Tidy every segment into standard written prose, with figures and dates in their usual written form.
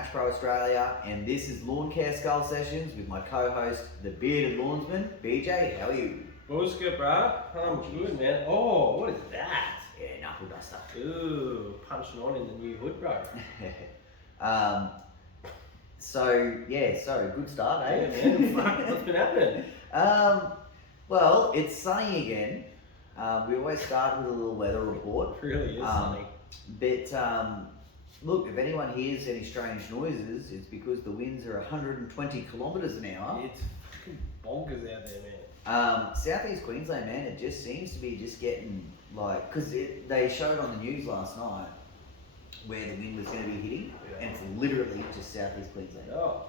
Match Pro Australia, and this is Lawn Care Skull Sessions with my co-host, the bearded lawnsman, BJ. How are you? What's good, bro? I'm good, man. Oh, what is that? Yeah, knuckle duster. Ooh, punching on in the new hood, bro. So good start, eh? Yeah, man. Fuck, what's been happening? Well, it's sunny again. We always start with a little weather report. It really is sunny. But look, if anyone hears any strange noises, it's because the winds are 120 kilometres an hour. It's fucking bonkers out there, man. Southeast Queensland, man, it just seems to be just getting like, because they showed on the news last night where the wind was going to be hitting, and it's literally just Southeast Queensland. Oh.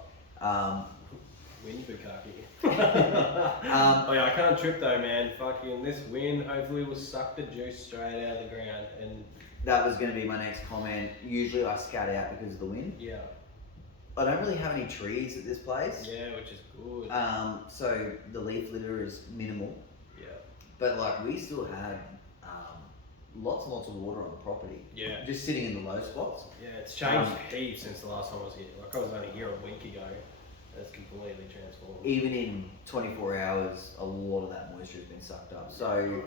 Wind bukkake. Oh yeah, I can't trip though, man. Fucking this wind hopefully will suck the juice straight out of the ground. And that was going to be my next comment. Usually I scat out because of the wind. yeah. I don't really have any trees at this place. Yeah, which is good. So the leaf litter is minimal. Yeah. But like we still had lots and lots of water on the property. Yeah. Just sitting in the low spots. Yeah, it's changed heaps since the last time I was here. Like I was only here a week ago. It's completely transformed. Even in 24 hours, a lot of that moisture has been sucked up. So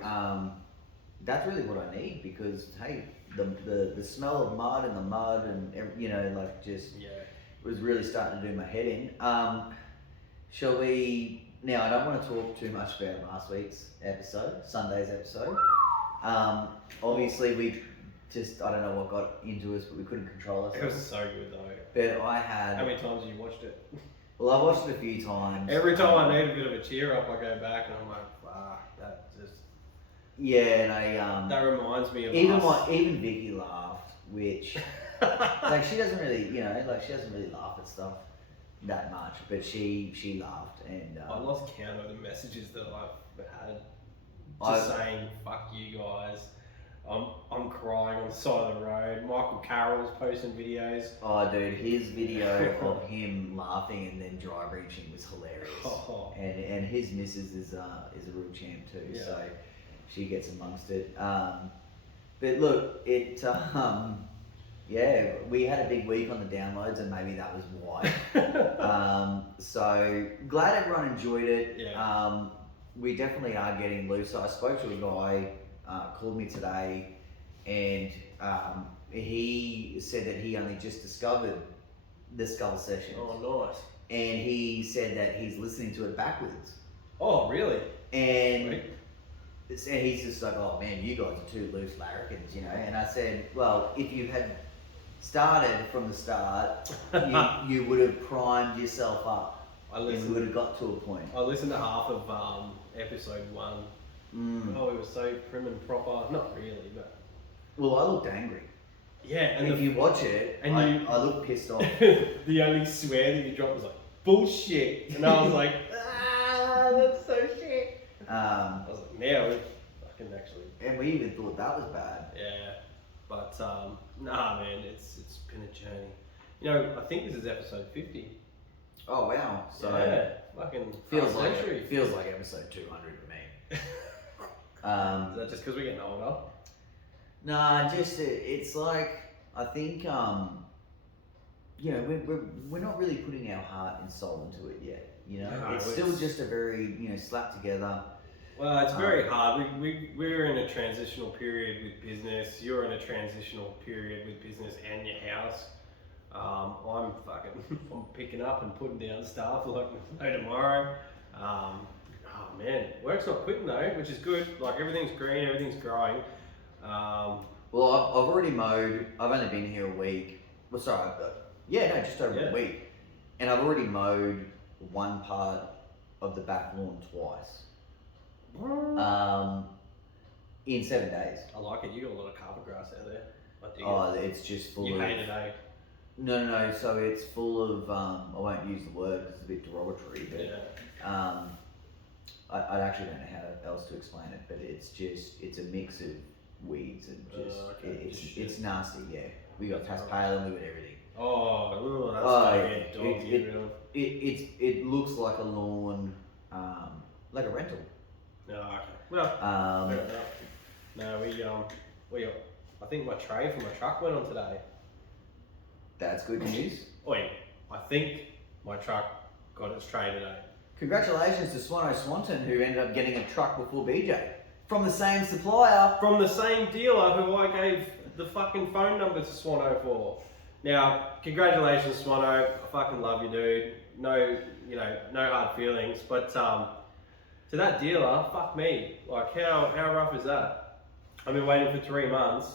that's really what I need, because hey, the smell of mud and like just was really starting to do my head in. Shall we? Now I don't want to talk too much about last week's episode, Sunday's episode. Obviously we just, I don't know what got into us, but we couldn't control ourselves. It was so good though. But I had. How many times have you watched it? Well, I watched it a few times. Every time I need a bit of a cheer up, I go back and I'm like, fuck, that just. Yeah, and I that reminds me of even Vicky laughed, which like she doesn't really, she doesn't really laugh at stuff that much, but she laughed, and I lost count of the messages that I've had, just saying fuck you guys. I'm crying on the side of the road. Michael Carroll's posting videos. Oh, dude, his video of him laughing and then dry reaching was hilarious. And his missus is a real champ too, so she gets amongst it. But look, we had a big week on the downloads, and maybe that was why. So glad everyone enjoyed it. Yeah. We definitely are getting loose. I spoke to a guy. Called me today, and he said that he only just discovered the Skull Sessions. Oh, nice. And he said that he's listening to it backwards. Oh, really? And he's just like, oh man, you guys are two loose larrikins, And I said, well, if you had started from the start, you would have primed yourself up, and we would have got to a point. I listened to half of episode 1. Oh, it was so prim and proper. Not really, but... Well, I looked angry. Yeah, and if you watch it, and I look pissed off. The only swear that you dropped was like, bullshit. And I was like, that's so shit. I was like, now we fucking actually... And we even thought that was bad. Yeah, but nah, man, it's been a journey. I think this is episode 50. Oh, wow. So yeah, fucking... Feels like episode 200 to me. Is that just because we're getting older? Nah, just it's like, I think we're not really putting our heart and soul into it yet. No, it's still just a very slapped together. Well, it's very hard. We're in a transitional period with business. You're in a transitional period with business and your house. I'm picking up and putting down stuff like no tomorrow. Oh man, work's not quitting though, which is good. Like everything's green, everything's growing. Well, I've already mowed. I've only been here a week. Well, sorry, just over a week, and I've already mowed one part of the back lawn twice. In 7 days. I like it. You got a lot of carpet grass out there. It's just full of. You hate it, eh? No. So it's full of. I won't use the word because it's a bit derogatory, but I actually don't know how else to explain it, but it's a mix of weeds and just it's nasty. Yeah, we got Taspalum, we got everything. That's it looks like a lawn, like a rental. No, okay. Well, I think my tray for my truck went on today. That's good news. Oi, I think my truck got its tray today. Congratulations to Swano Swanton, who ended up getting a truck before BJ from the same supplier. From the same dealer who I gave the fucking phone number to Swano for. Now, congratulations, Swano. I fucking love you, dude. No, no hard feelings. But to that dealer, fuck me. Like, how rough is that? I've been waiting for 3 months,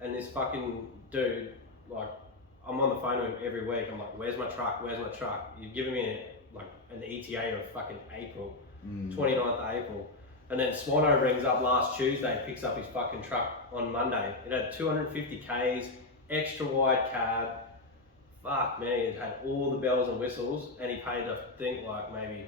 and this fucking dude, like, I'm on the phone to him every week. I'm like, where's my truck? Where's my truck? You've given me like an ETA of fucking April, 29th of April. And then Swano rings up last Tuesday, picks up his fucking truck on Monday. It had 250 Ks, extra wide cab. Fuck me, it had all the bells and whistles, and he paid, I think, like maybe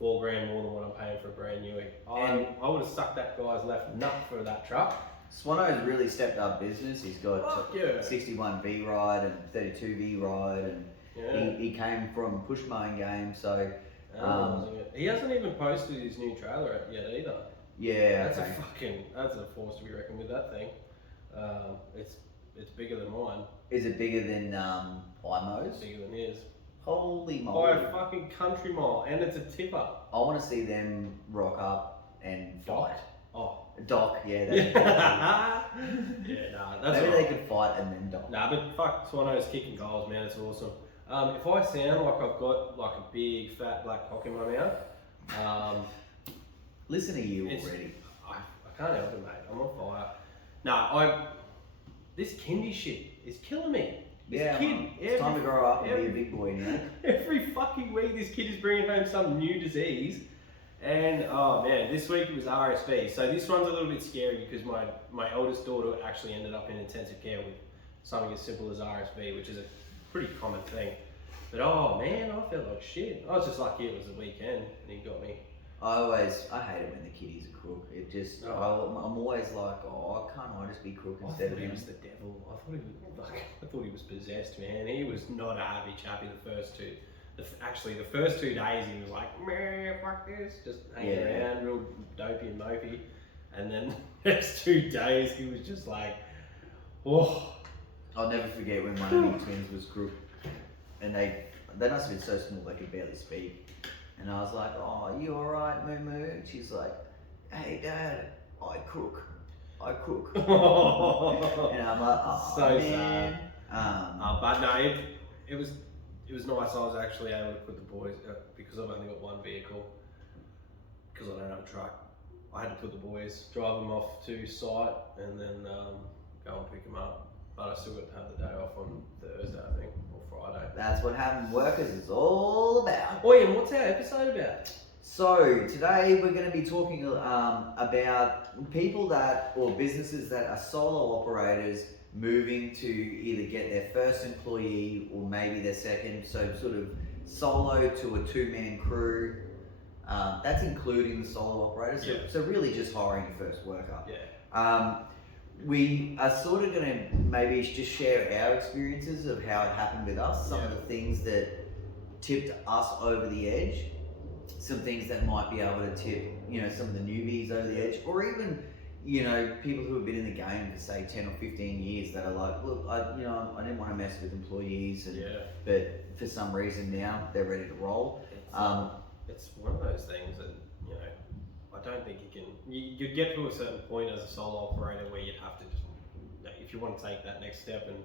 $4,000 more than what I'm paying for a brand new. I would have sucked that guy's left nut for that truck. Swano's really stepped up business. He's got Fuck yeah. 61 V ride and 32 V ride, and Yeah. he came from push mowing game, so He hasn't even posted his new trailer yet either. yeah. That's okay. that's a force to be reckoned with, that thing. It's bigger than mine. Is it bigger than IMO's? Bigger than his. Holy By moly! a fucking country mile, and it's a tipper. I want to see them rock up and Doc. fight. Oh. Doc, yeah. Yeah, nah, that's Maybe all they right. could fight and then dock. Nah, but fuck, Swano's kicking goals, man. It's awesome. If I sound like I've got like a big fat black cock in my mouth, Listen to you It's- already. I can't help it, mate. I'm on fire. This kindy shit is killing me. This Yeah, kid, it's time to grow up and be a big boy now. every fucking week, this kid is bringing home some new disease. And oh man, this week it was RSV. So this one's a little bit scary because my eldest daughter actually ended up in intensive care with something as simple as RSV, which is a pretty common thing. But oh man, I felt like shit. I was just lucky it was the weekend and he got me. I hate it when the kiddies are crook. It just, Oh. I'm always like, oh, can't I just be crook I instead thought of he him? was the devil. I thought he was possessed, man. He was not a happy chappy the first two. Actually, the first 2 days he was like, meh, fuck this, just hanging around, real dopey and mopey. And then the next 2 days he was just like, oh. I'll never forget when one of the twins was crook, and they must have been so small they could barely speak. And I was like, oh, you alright, Moo Moo? And she's like, hey Dad, I cook. And I'm like, oh So man. But no, it was nice. I was actually able to put the boys, because I've only got one vehicle, because I don't have a truck. I had to put the boys, drive them off to site, and then go and pick them up. But I still got to have the day off on Thursday, I think, or Friday. That's what having workers is all about. Oh yeah, and what's our episode about? So today we're going to be talking about people or businesses that are solo operators moving to either get their first employee or maybe their second. So sort of solo to a 2-man crew. That's including the solo operators. Yeah. So really just hiring your first worker. Yeah. We are sort of going to maybe just share our experiences of how it happened with us, some of the things that tipped us over the edge, some things that might be able to tip, some of the newbies over the edge, or even, people who have been in the game for say 10 or 15 years that are like, look, I didn't want to mess with employees, but for some reason now they're ready to roll. It's one of those things that, I don't think you'd get to a certain point as a solo operator where you'd have to just, if you want to take that next step and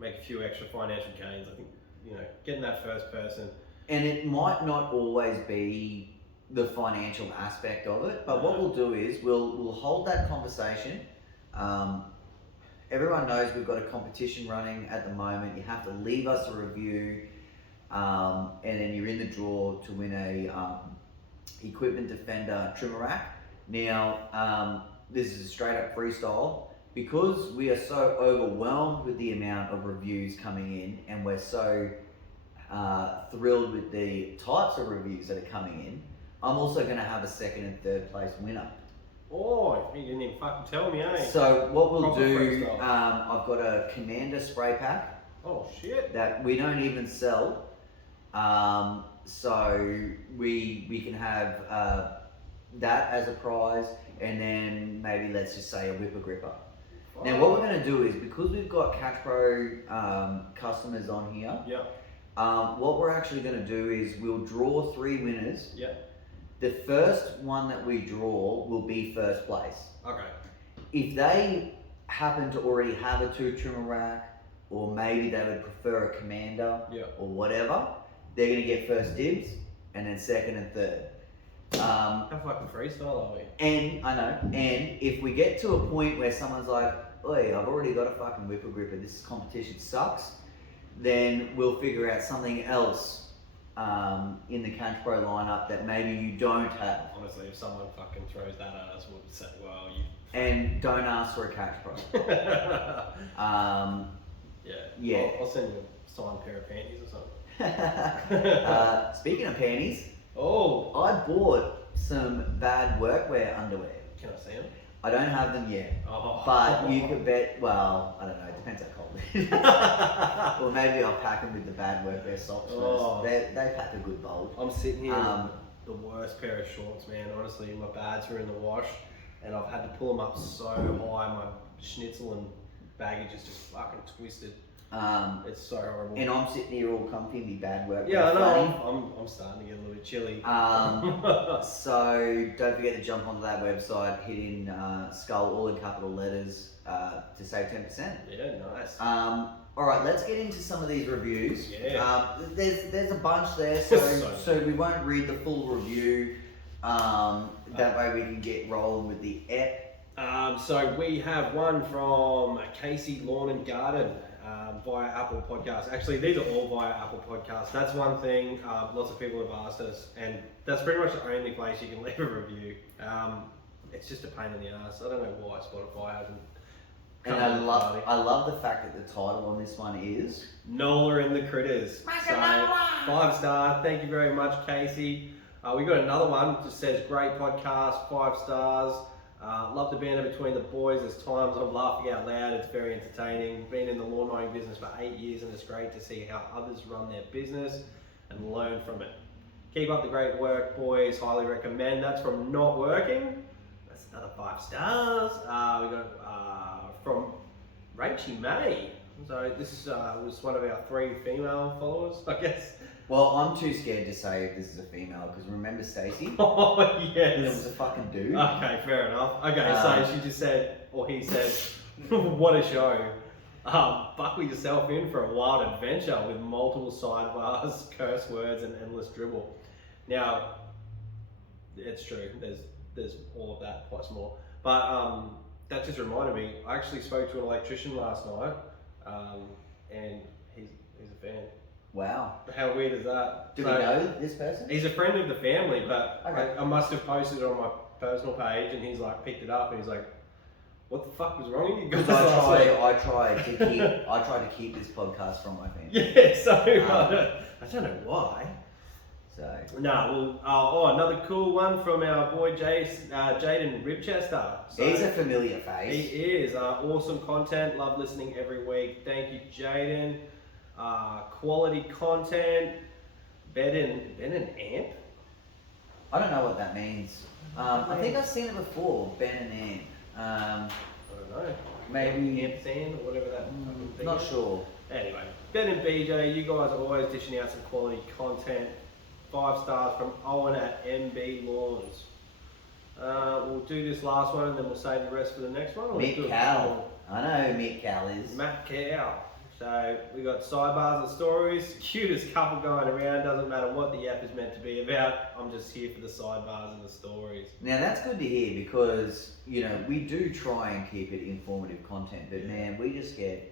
make a few extra financial gains, I think, getting that first person. And it might not always be the financial aspect of it, but what we'll do is we'll hold that conversation. Everyone knows we've got a competition running at the moment. You have to leave us a review, and then you're in the draw to win a Equipment Defender trimmer rack. Now, this is a straight up freestyle. Because we are so overwhelmed with the amount of reviews coming in, and we're so thrilled with the types of reviews that are coming in, I'm also going to have a second and third place winner. Oh, you didn't even fucking tell me, eh? So what we'll Proper do, freestyle. I've got a Commander spray pack Oh shit. that we don't even sell. So we can have that as a prize, and then maybe let's just say a whipper gripper. Now what we're going to do is, because we've got Catch Pro customers on here, Yeah. What we're actually going to do is we'll draw 3 winners. Yep. The first one that we draw will be first place. Okay. If they happen to already have a 2 trimmer rack, or maybe they would prefer a commander, Yep. or whatever, they're going to get first dibs, and then second and third. How fucking freestyle are we? And I know, and if we get to a point where someone's like, "Oi, I've already got a fucking whipper gripper, this competition sucks," then we'll figure out something else in the Catch Pro lineup that maybe you don't have. Honestly, if someone fucking throws that at us, we'll say, well, you... And don't ask for a Catch Pro. Yeah. I'll send you a signed pair of panties or something. Speaking of panties, Oh! I bought some bad workwear underwear. Can I see them? I don't have them yet, Oh. but you could bet, well, I don't know, it depends how cold it is. Or maybe I'll pack them with the bad workwear socks Oh. first. They pack a good bulge. I'm sitting here Um, with the worst pair of shorts, man. Honestly, my bads are in the wash, and I've had to pull them up so high. My schnitzel and baggage is just fucking twisted. It's so horrible. And I'm sitting here all comfy in my bad workwear. Yeah, I floating. know. I'm starting to get a little bit chilly. So don't forget to jump onto that website, hit in Skull all in capital letters to save 10%. Yeah, nice. All right, let's get into some of these reviews. Yeah. There's a bunch there, so So we won't read the full review. That way we can get rolling with the ep. So we have one from Casey Lawn and Garden via Apple Podcasts. Actually, these are all via Apple Podcasts. That's one thing lots of people have asked us, and that's pretty much the only place you can leave a review. It's just a pain in the ass. I don't know why Spotify hasn't. And I love the fact that the title on this one is Nola and the Critters. So 5 star. Thank you very much, Casey. We got another one that just says great podcast, 5 stars. Love the banter between the boys. There's times I'm laughing out loud. It's very entertaining. Been in the lawn mowing business for 8 years, and it's great to see how others run their business and learn from it. Keep up the great work, boys. Highly recommend. That's from Not Working. That's another 5 stars. We got from Rachie May. So this was one of our 3 female followers, I guess. well, I'm too scared to say if this is a female because remember Stacey? Oh It was yes. a fucking dude. Okay, fair enough. Okay, so she just said, or he said, what a show. Buckle yourself in for a wild adventure with multiple sidebars, curse words, and endless dribble. Now, it's true. There's all of that plus more. But that just reminded me. I actually spoke to an electrician last night, and he's a fan. Wow. How weird is that? Do So- we know this person? He's a friend of the family, but Okay. I must have posted it on my personal page, and he's like picked it up, and he's like, "What the fuck was wrong with you guys?" Because last week?" I tried to keep this podcast from my family. Yeah, so I don't know why. So No, well, another cool one from our boy Jaden Ribchester. So he's a familiar he face. is awesome content. Love listening every week. Thank you, Jaden. Quality content. Ben and Amp. I don't know what that means. I think I've seen it before, Ben and Ann. I don't know. Maybe Amp Sand or whatever that fucking thing not is. sure. Anyway, Ben and BJ, you guys are always dishing out some quality content. 5 stars from Owen at MB Lawns. We'll do this last one and then we'll save the rest for the next one. Or we'll do Mick it Cal. I know who Mick Cal is. Matt Cow. So we got sidebars and stories. Cutest couple going around. Doesn't matter what the app is meant to be about. I'm just here for the sidebars and the stories. Now that's good to hear because you know we do try and keep it informative content, but man, we just get,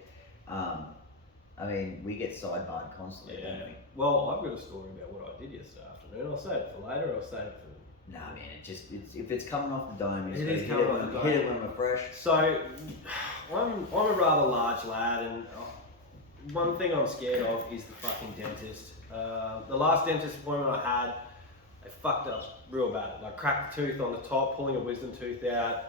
we get sidebarred constantly, don't we? Well, I've got a story about what I did yesterday afternoon. I'll save it for later. Or I'll save it for. Nah, man, it's if it's coming off the dome, you It just is gotta coming off the hit it dome. when we're fresh. So, I'm a rather large lad, and one thing I'm scared of is the fucking dentist. The last dentist appointment I had, they fucked up real bad. Like cracked the tooth on the top, pulling a wisdom tooth out.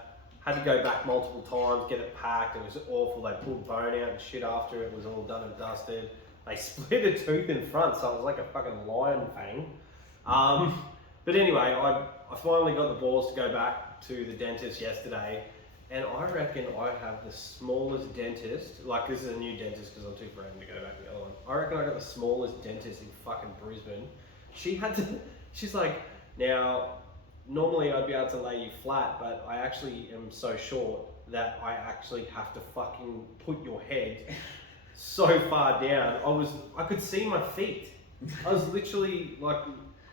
Had to go back multiple times, get it packed. It was awful. They pulled bone out and shit after it was all done and dusted. They split a tooth in front, so it was like a fucking lion fang. But anyway, I finally got the balls to go back to the dentist yesterday, And I reckon I have the smallest dentist. Like, this is a new dentist because I'm too frightened to go back to the other one. I reckon I got the smallest dentist in fucking Brisbane. She's like, now, normally I'd be able to lay you flat, but I actually am so short that I actually have to fucking put your head so far down. I could see my feet. I was literally like,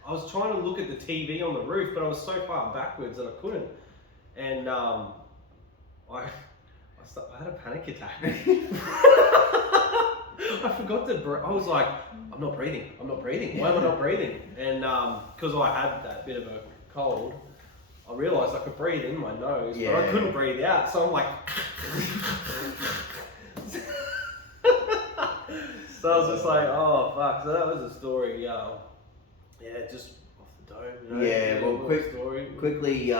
I was trying to look at the TV on the roof, but I was so far backwards that I couldn't. And I had a panic attack. I forgot to breathe. I was like, I'm not breathing. Why am I not breathing? And because I had that bit of a cold, I realised I could breathe in my nose, but I couldn't breathe out. So I'm like, so I was just like, oh fuck. So that was the story. Yeah, just off the dome. You know, Yeah, well, story. quickly,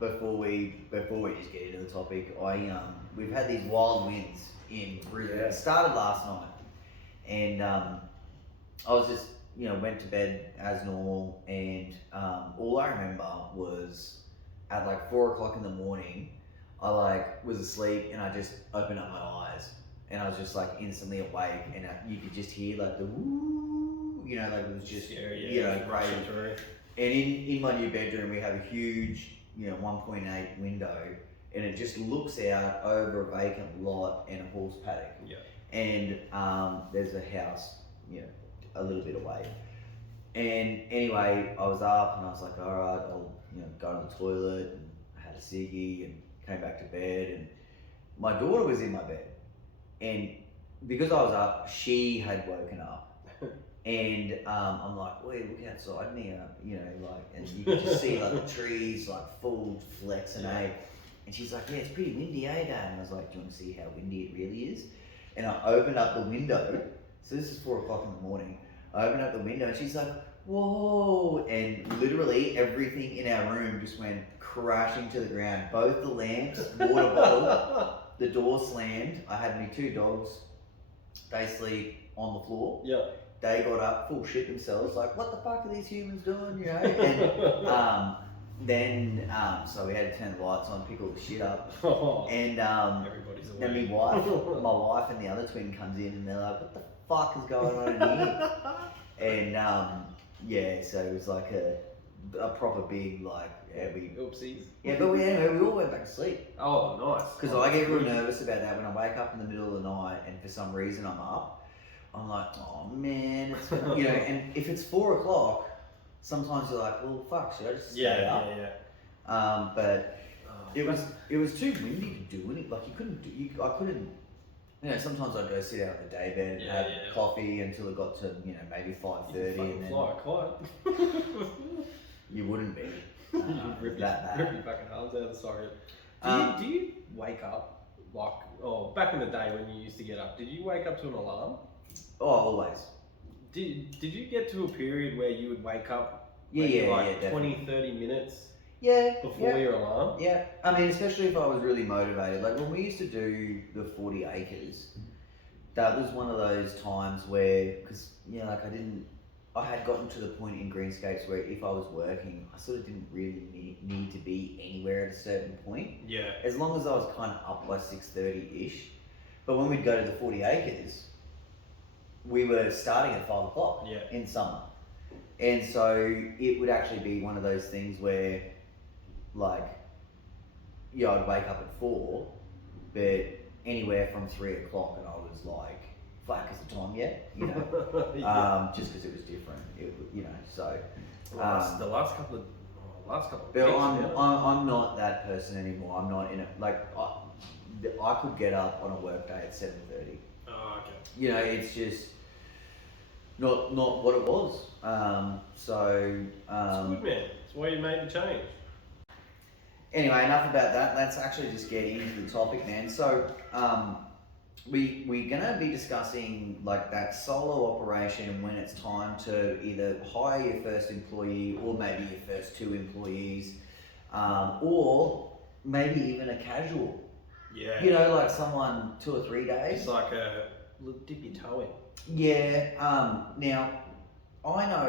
before we just get into the topic, we've had these wild winds in Brisbane. Yeah. It started last night, and I was just, went to bed as normal, and all I remember was at like 4 o'clock in the morning, I was asleep and I just opened up my eyes, and I was just like instantly awake, and you could just hear like the woo, like it was just great. And in my new bedroom, we have a huge, 1.8 window, and it just looks out over a vacant lot and a horse paddock. Yeah. And there's a house, a little bit away. And anyway, I was up and I was like, all right, I'll, go to the toilet, and I had a ciggy and came back to bed, and my daughter was in my bed. And because I was up, she had woken up. And I'm like, wait, look outside me, and you can just see like the trees like full flex and ache. And she's like, yeah, it's pretty windy, eh, Dad? And I was like, do you want to see how windy it really is? And I opened up the window. So this is 4 o'clock in the morning. I opened up the window and she's like, whoa. And literally everything in our room just went crashing to the ground. Both the lamps, water bottle, the door slammed. I had my 2 dogs. They sleep on the floor. Yeah. They got up, full shit themselves, like, what the fuck are these humans doing, And then, so we had to turn the lights on, pick all the shit up. And everybody's awake. then my wife and the other twin comes in, and they're like, what the fuck is going on in here? And so it was like a proper big, Oopsies. Yeah, but we all went back to sleep. Oh, nice. Because I get real nervous about that when I wake up in the middle of the night and for some reason I'm up. I'm like, oh man, it's, and if it's 4 o'clock, sometimes you're like, well, fuck, should I just stay up? Yeah. But it was too windy to do anything. Like I couldn't. Sometimes I'd go sit out in the day bed and have coffee until it got to maybe 5:30, and then fly a kite. You wouldn't be. Rip your fucking arms out of the socket. Do you wake up back in the day when you used to get up? Did you wake up to an alarm? Oh, always. Did you get to a period where you would wake up 20, 30 minutes before your alarm? Yeah. I mean, especially if I was really motivated. Like when we used to do the 40 acres, that was one of those times where, because, I had gotten to the point in Greenscapes where if I was working, I sort of didn't really need to be anywhere at a certain point. Yeah. As long as I was kind of up by 6:30-ish. But when we'd go to the 40 acres, we were starting at 5 o'clock in summer. And so it would actually be one of those things where, I'd wake up at 4, but anywhere from 3 o'clock, and I was like, fuck, is the time yet? Just because it was different, so. The last couple of But weeks, I'm not that person anymore. I'm not in it. I could get up on a work day at 7:30. Oh, okay. It's just not what it was. It's good, man. It's why you made the change. Anyway, enough about that. Let's actually just get into the topic, man. So, we're gonna be discussing that solo operation and when it's time to either hire your first employee or maybe your first 2 employees, or maybe even a casual. Yeah. Someone 2 or 3 days. It's like a dip your toe in. Yeah. Now, I know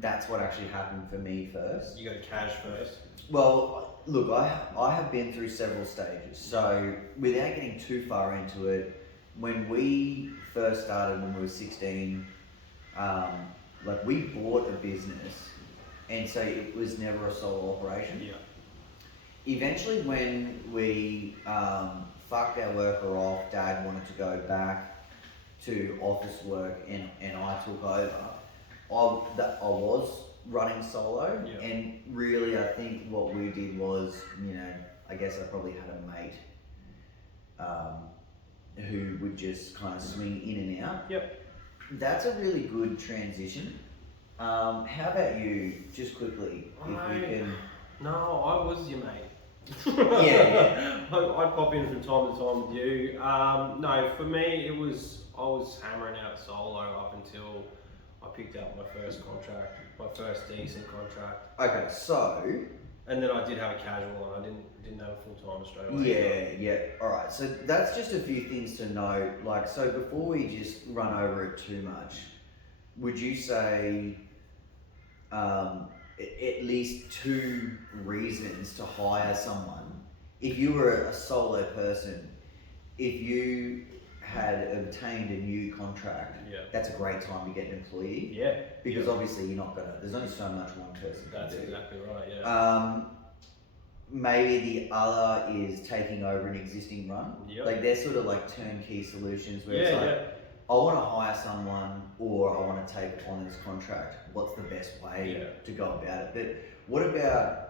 that's what actually happened for me first. You got to cash first. Well, look, I have been through several stages. So without getting too far into it, when we first started when we were 16, like we bought a business, and so it was never a solo operation. Yeah. Eventually, when we fucked our worker off, Dad wanted to go back to office work, and I took over. I was running solo, Yeah. and really, I think what we did was, I guess I probably had a mate who would just kind of swing in and out. Yep. That's a really good transition. How about you, just quickly, if we can... No, I was your mate. Yeah. I'd pop in from time to time with you. No, for me, I was hammering out solo up until I picked up my first contract, my first decent contract. Okay, so... And then I did have a casual, and I didn't have a full time straight away. Yeah. Alright, so that's just a few things to know. Like, so before we just run over it too much, would you say at least 2 reasons to hire someone? If you were a solo person, if you had obtained a new contract, that's a great time to get an employee. Yeah. Because obviously you're not gonna, there's only so much one person can That's do. exactly right, yeah. Maybe the other is taking over an existing run. Yep. Like they're sort of like turnkey solutions where it's Yeah, like, yeah. I want to hire someone or I want to take on this contract. What's the best way to go about it? But what about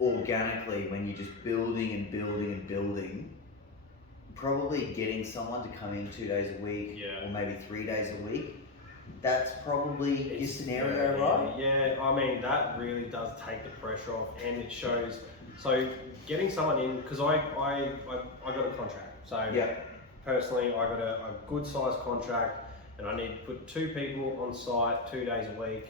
organically when you're just building and building and building? Probably getting someone to come in 2 days a week or maybe 3 days a week. That's probably your scenario, right? Yeah, I mean, that really does take the pressure off, and it shows. So getting someone in, because I got a contract. So personally, I got a good sized contract, and I need to put 2 people on site 2 days a week,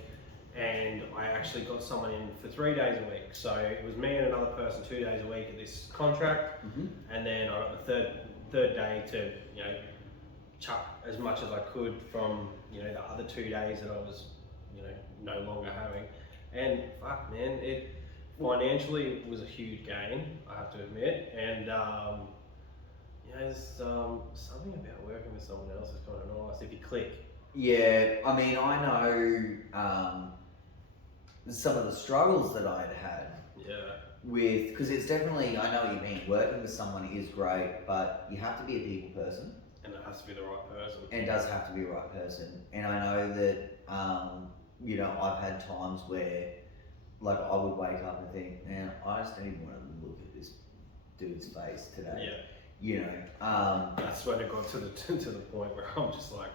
and I actually got someone in for 3 days a week. So it was me and another person 2 days a week at this contract, and then I got the third day to chuck as much as I could from the other 2 days that I was no longer having. And fuck man, it financially was a huge gain, I have to admit. And there's something about working with someone else is kind of nice if you click. Yeah, I mean, I know some of the struggles that I'd had with, because it's definitely, I know what you mean, working with someone is great, but you have to be a people person. And it has to be the right person. And it does have to be the right person. And I know that, I've had times where, like, I would wake up and think, man, I just don't even want to look at this dude's face today. That's when it got to the point where I'm just like,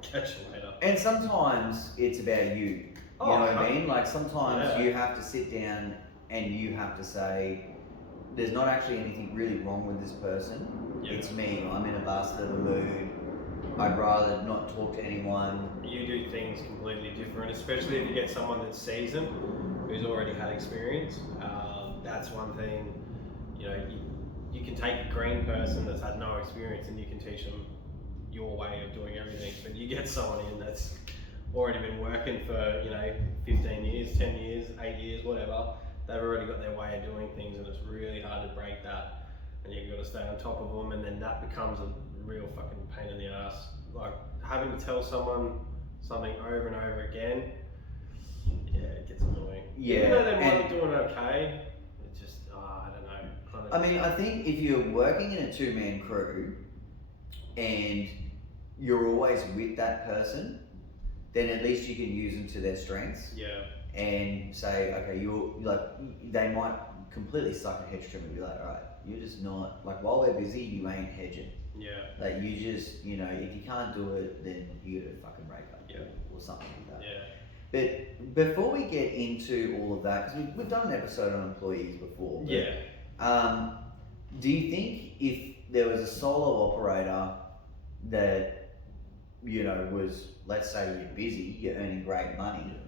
catch you later. And sometimes it's about you. You know what I mean? Like sometimes you have to sit down and you have to say, there's not actually anything really wrong with this person. It's me. I'm in a bastard of a mood. I'd rather not talk to anyone. You do things completely different, especially if you get someone that's seasoned, who's already had experience. That's one thing. You can take a green person that's had no experience and you can teach them your way of doing everything. But you get someone in that's already been working for 15 years, 10 years, 8 years, whatever. They've already got their way of doing things, and it's really hard to break that. And you've got to stay on top of them, and then that becomes a real fucking pain in the ass. Like having to tell someone something over and over again, it gets annoying. Even though they might be doing okay, it just, I don't know. I mean, I think if you're working in a 2-man crew and you're always with that person, then at least you can use them to their strengths. And say, okay, you're like, they might completely suck at hedge trim and be like, all right, you're just not, like, while we're busy, you ain't hedging. Like, you just, if you can't do it, then you gotta fucking break up or something like that. But before we get into all of that, because we've done an episode on employees before. Do you think if there was a solo operator that, was, let's say you're busy, you're earning great money,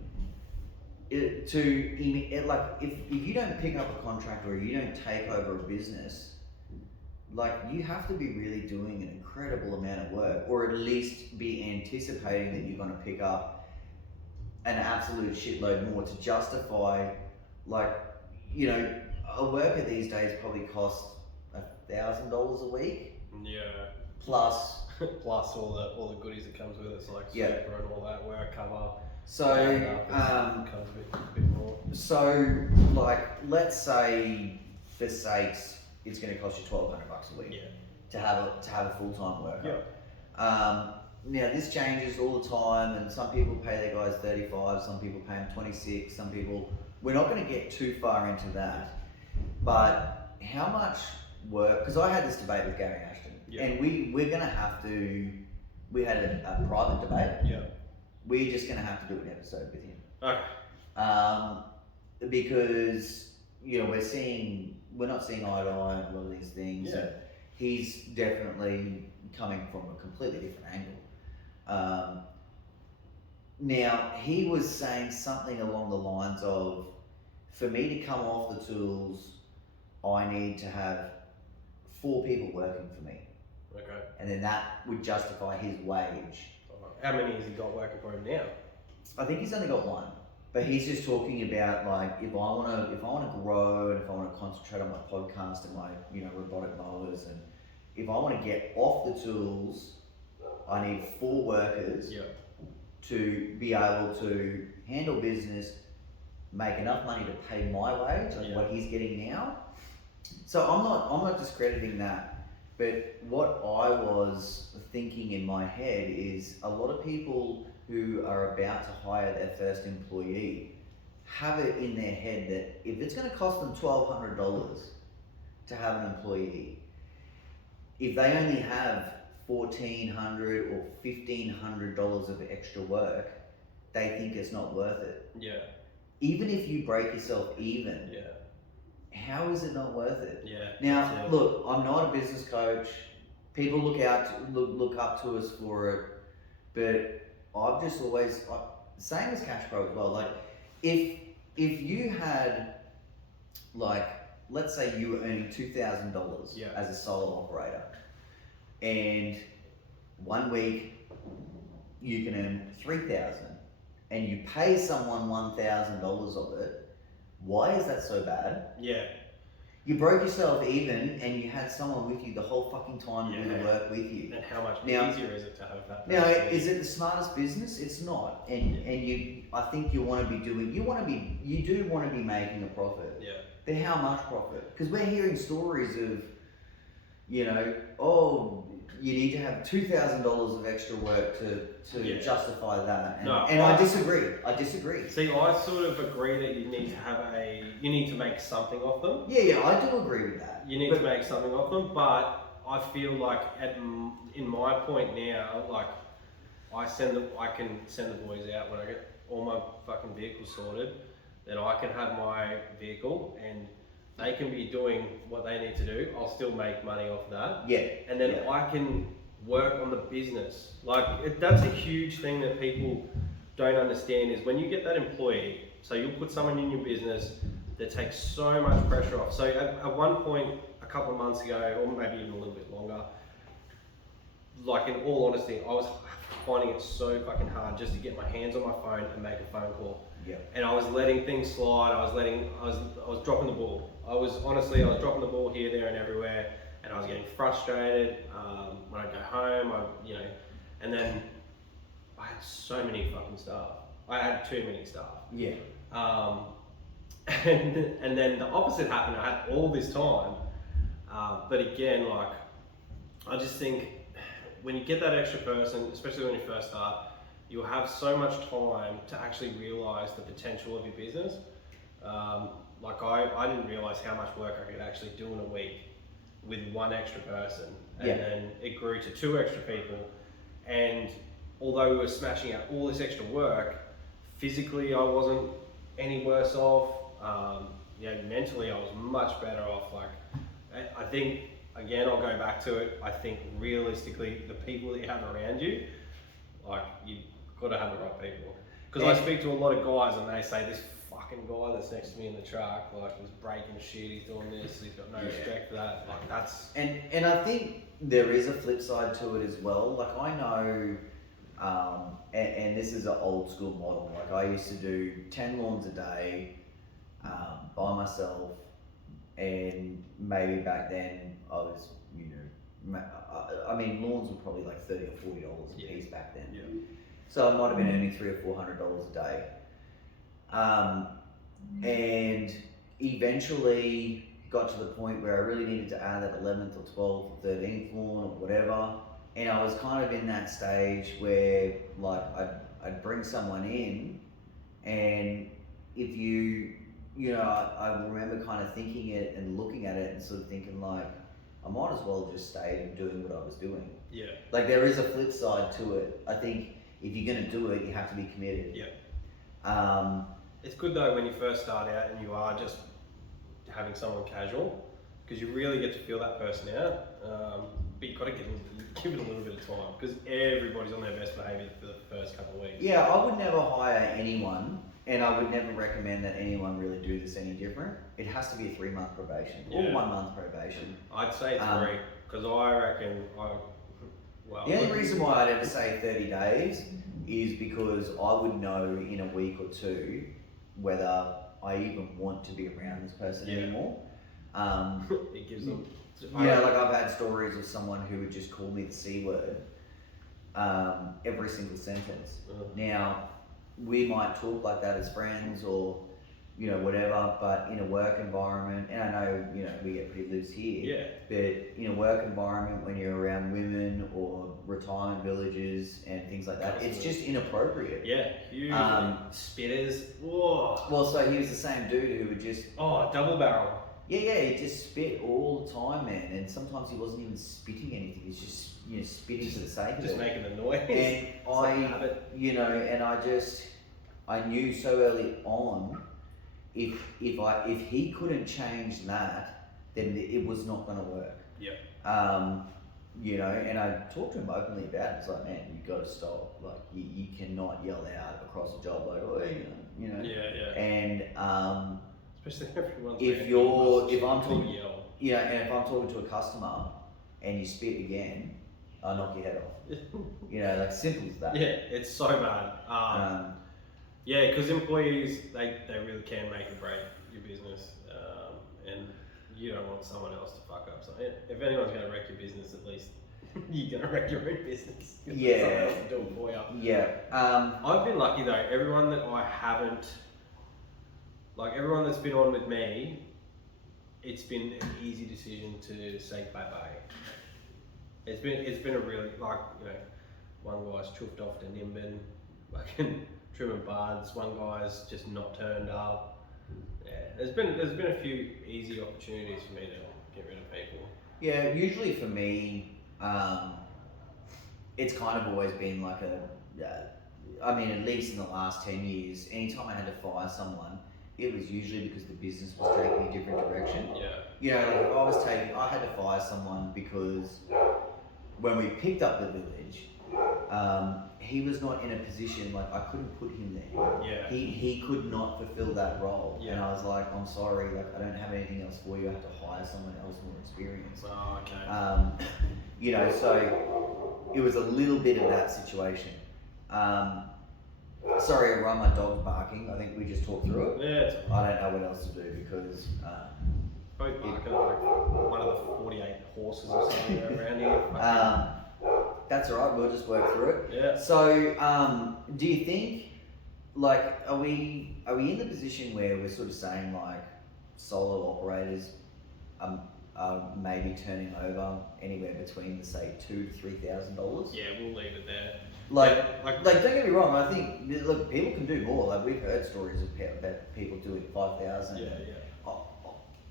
if you don't pick up a contract or you don't take over a business, like you have to be really doing an incredible amount of work, or at least be anticipating that you're going to pick up an absolute shitload more to justify, like, you know, a worker these days probably costs $1,000 a week Yeah. plus. Plus all the goodies that comes with it, so like Yeah. super and all that, work cover. So, comes a bit more. so like, let's say for sakes, it's going to cost you $1,200 a week Yeah. to have a full-time worker. Yeah. Now this changes all the time, and some people pay their guys 35, some people pay them 26, some people. We're not going to get too far into that, but how much work? Because I had this debate with Gary Ashton, and we're going to have to. We had a private debate. Yeah. We're just going to have to do an episode with him. Okay. Because you know we're not seeing eye to eye on a lot of these things. Yeah. He's definitely coming from a completely different angle. Now, he was saying something along the lines of, for me to come off the tools, I need to have 4 people working for me. Okay. And then that would justify his wage. How many has he got working for him now? I think he's only got 1. But he's just talking about, like, if I wanna grow and if I wanna concentrate on my podcast and my, you know, robotic mowers, and if I wanna get off the tools, I need 4 workers to be able to handle business, make enough money to pay my wage, like what he's getting now. So I'm not discrediting that, but what I was thinking in my head is a lot of people who are about to hire their first employee have it in their head that if it's going to cost them $1,200 to have an employee, if they only have $1,400 or $1,500 of extra work, they think it's not worth it. Yeah. Even if you break yourself even, how is it not worth it? Yeah. Now, look, I'm not a business coach. People look up to us for it, but I've just always, same as Cash Pro as well. Like, if you had, like, let's say you were earning $2,000 as a solo operator, and 1 week you can earn $3,000, and you pay someone $1,000 of it, why is that so bad? Yeah. You broke yourself even, and you had someone with you the whole fucking time doing the work with you. And how much easier is it to have that? Now, is it the smartest business? It's not. And I think you do want to be making a profit. Yeah. But how much profit? Because we're hearing stories of, you know, oh, you need to have $2,000 of extra work to justify that. And I disagree. See, I sort of agree that you need to make something of them. Yeah, I do agree with that. You need to make something of them, but I feel like in my point now, like I can send the boys out when I get all my fucking vehicles sorted, then I can have my vehicle and they can be doing what they need to do. I'll still make money off that. Yeah. And then I can work on the business. Like that's a huge thing that people don't understand is when you get that employee, so you'll put someone in your business that takes so much pressure off. So at one point, a couple of months ago, or maybe even a little bit longer, like in all honesty, I was finding it so fucking hard just to get my hands on my phone and make a phone call. Yeah. And I was letting things slide. I was dropping the ball. I was dropping the ball here, there, and everywhere, and I was getting frustrated. When I go home, and then I had so many fucking staff. I had too many staff. Yeah. And then the opposite happened. I had all this time, but again, like I just think when you get that extra person, especially when you first start, you'll have so much time to actually realize the potential of your business. Like I didn't realize how much work I could actually do in a week with 1 extra person, and then it grew to 2 extra people. And although we were smashing out all this extra work, physically I wasn't any worse off. Mentally I was much better off. Like I think again, I'll go back to it. I think realistically, the people that you have around you, like you got to have the right people. Because I speak to a lot of guys and they say this fucking guy that's next to me in the truck, like he's breaking shit, he's doing this, he's got no respect for that. Like that's and I think there is a flip side to it as well. Like I know and this is an old school model. Like I used to do 10 lawns a day by myself, and maybe back then I was, you know, I mean lawns were probably like $30 or $40 a piece back then. Yeah. So I might have been earning $300 or $400 a day. And eventually got to the point where I really needed to add that 11th or 12th or 13th lawn or whatever. And I was kind of in that stage where like I'd bring someone in, and if you know, I remember kind of thinking it and looking at it and sort of thinking like, I might as well just stay doing what I was doing. Yeah. Like there is a flip side to it. I think if you're going to do it, you have to be committed. Yeah. It's good though when you first start out and you are just having someone casual, because you really get to feel that person out. But you've got to give it a little bit of time, because everybody's on their best behaviour for the first couple of weeks. Yeah, I would never hire anyone, and I would never recommend that anyone really do this any different. It has to be a 3-month probation or 1 month probation. I'd say 3, because I reckon the only reason why I'd ever say 30 days is because I would know in a week or two whether I even want to be around this person anymore. It gives them. Yeah, like I've had stories of someone who would just call me the C word every single sentence. Now, we might talk like that as friends or, you know, whatever, but in a work environment, and I know, you know, we get pretty loose here, but in a work environment when you're around women or retirement villages and things like that, it's just inappropriate. Yeah, huge. Spitters. Whoa. Well, so he was the same dude who would just... Oh, double barrel. Yeah, he just spit all the time, man, and sometimes he wasn't even spitting anything, he's just, you know, spitting for the sake of it. Just making the noise. And you know, and I knew so early on, if he couldn't change that, then it was not going to work. Yeah. You know, and I talked to him openly about it. It's like, man, you got to stop. Like, you cannot yell out across a job like, oh, you know. Yeah. And especially if everyone's if I'm talking, yell. Yeah, and if I'm talking to a customer and you spit again, I'll knock your head off. You know, like simple as that. Yeah, it's so bad. Yeah, because employees, they really can make or break your business, and you don't want someone else to fuck up. So if anyone's going to wreck your business, at least you're going to wreck your own business. Yeah. Someone else to do it for you. Yeah. I've been lucky though. Everyone that I haven't, like everyone that's been on with me, it's been an easy decision to say bye-bye. It's been a really, like, you know, one guy's chuffed off to Nimbin, fucking trimming buds, one guy's just not turned up. Yeah, there's been a few easy opportunities for me to get rid of people. Yeah, usually for me, it's kind of always been like I mean, at least in the last 10 years, anytime I had to fire someone, it was usually because the business was taking a different direction. Yeah. You know, like if I had to fire someone because when we picked up the village, he was not in a position, like I couldn't put him there. Yeah. He could not fulfill that role. Yeah. And I was like, I'm sorry, like I don't have anything else for you. I have to hire someone else more experienced. Oh, okay. You know, so it was a little bit of that situation. Sorry, Ron, my dog's barking. I think we just talked through it. Yeah, it's I don't know what else to do because probably barking like one of the 48 horses or something around here. that's all right. We'll just work through it. Yeah. So, do you think, like, are we in the position where we're sort of saying like solo operators are maybe turning over anywhere between say $2,000 to $3,000? Yeah, we'll leave it there. Like, don't get me wrong. I think look, people can do more. Like we've heard stories of about people doing 5,000. Yeah.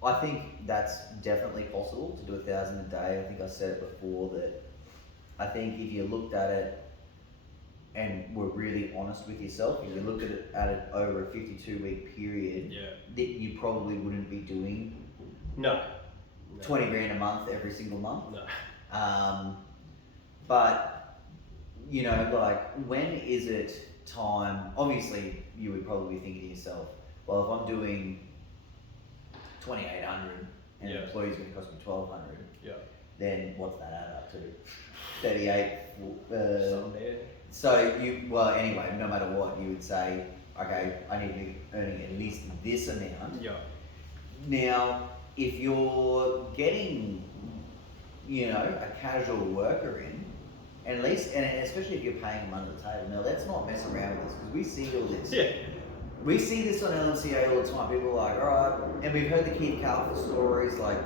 I think that's definitely possible to do 1,000 a day. I think I said it before that. I think if you looked at it and were really honest with yourself, if you looked at it over a 52-week period, that you probably wouldn't be doing No. 20 grand a month every single month. No. But you know, like, when is it time? Obviously, you would probably be thinking to yourself, well, if I'm doing 2,800 and an employee's going to cost me 1,200, then what's that add up to? 38. So anyway, no matter what, you would say, okay, I need to be earning at least this amount. Yeah. Now, if you're getting, a casual worker in, and at least, and especially if you're paying them under the table. Now, let's not mess around with this because we see all this. Yeah. We see this on LMCA all the time. People are like, all right, and we've heard the Keith Calvert stories, like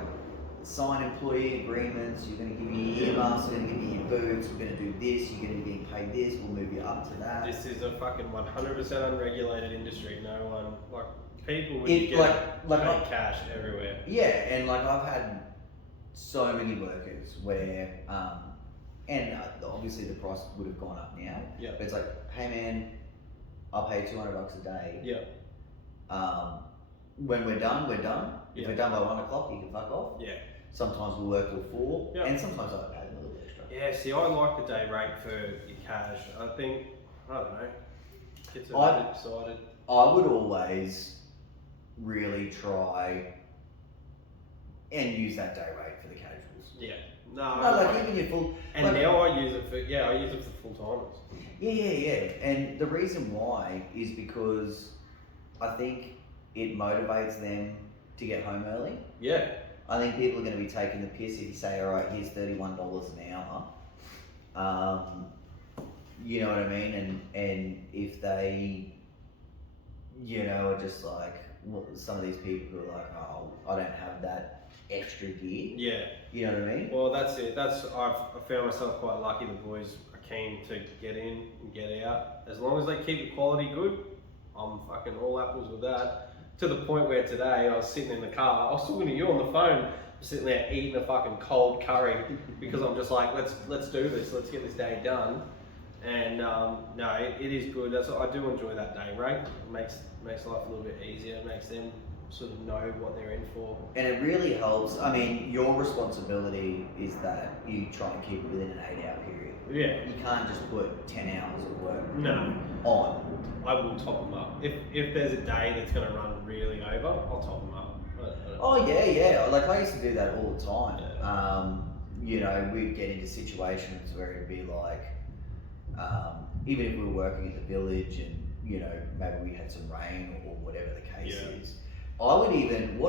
sign employee agreements, you're going to give you earmuffs, we're going to give you your boots, we're going to do this, you're going to be getting paid this, we'll move you up to that. This is a fucking 100% unregulated industry. No one, people would It, get like paid cash everywhere. Yeah, and I've had so many workers where, obviously the price would have gone up now. Yeah. But it's like, hey man, I'll pay $200 a day. Yeah. When we're done, we're done. If Yeah. we're done by 1 o'clock, you can fuck off. Yeah. Sometimes we'll work till 4, Yeah. and sometimes I pay them a little extra. Yeah, see, I like the day rate for your cash. I think, I don't know, gets a I- bit excited. I would always really try and use that day rate for the casuals. Yeah. No, even your full. And like- now I use it for full timers. Yeah. And the reason why is because I think it motivates them to get home early. Yeah. I think people are going to be taking the piss if you say, all right, here's $31 an hour. You know what I mean? And if they, are just like, some of these people who are like, oh, I don't have that extra gear. Yeah. You know what I mean? Well, that's it. I found myself quite lucky. The boys are keen to get in and get out. As long as they keep the quality good, I'm fucking all apples with that. To the point where today I was sitting in the car, I was talking to you on the phone, sitting there eating a fucking cold curry because I'm just like, let's do this, let's get this day done. And no, it is good. I do enjoy that day rate. It makes life a little bit easier. It makes them sort of know what they're in for. And it really helps. I mean, your responsibility is that you try and keep it within an 8-hour period. Yeah. You can't just put 10 hours of work No. on. I will top them up. If there's a day that's going to run really over, I'll top them up. Oh yeah. Like I used to do that all the time. Yeah. We'd get into situations where it'd be like, even if we were working in the village and maybe we had some rain or whatever the case is. What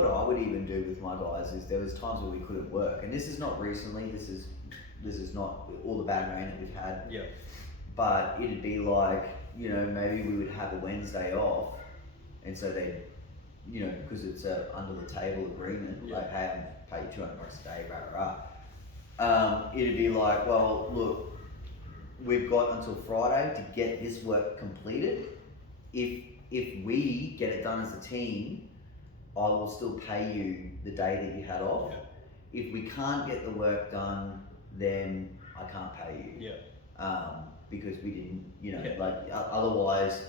I would even do with my guys is there was times where we couldn't work, and this is not recently. This is not all the bad rain that we've had. Yeah. But it'd be like, maybe we would have a Wednesday off, and so they'd, because it's a under the table agreement, Yeah. like, hey, I'm pay you $200 a day, rah. It'd be like, well, look, we've got until Friday to get this work completed. If we get it done as a team, I will still pay you the day that you had off. Yeah. If we can't get the work done, then I can't pay you. Yeah. Because we didn't, Yeah. Otherwise,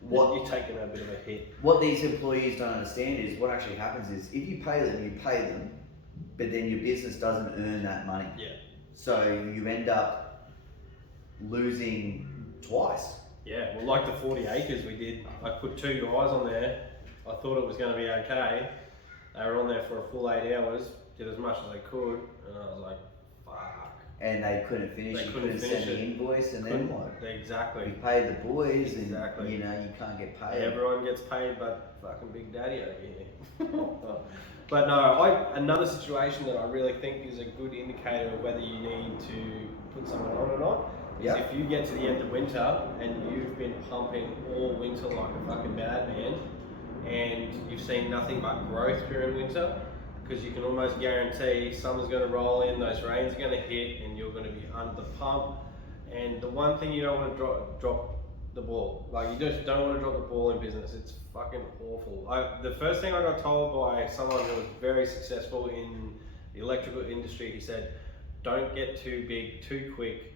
what You're taking a bit of a hit. what these employees don't understand is what actually happens is if you pay them, but then your business doesn't earn that money. Yeah. So you end up losing twice. Yeah, well, like the 40 acres we did, I put 2 guys on there. I thought it was going to be okay. They were on there for a full 8 hours, did as much as they could, and I was like, fuck. And they couldn't finish. They you couldn't couldn't finish send the it. invoice, and then what? Exactly. You pay the boys, Exactly. and you can't get paid. Everyone gets paid, but fucking Big Daddy over here. But no, another situation that I really think is a good indicator of whether you need to put someone on or not is if you get to the end of winter and you've been pumping all winter like a fucking madman and you've seen nothing but growth during winter, because you can almost guarantee summer's going to roll in, those rains are going to hit, and you're going to be under the pump. And the one thing you don't want to drop the ball. Like, you just don't want to drop the ball in business. It's fucking awful. The first thing I got told by someone who was very successful in the electrical industry, he said, don't get too big too quick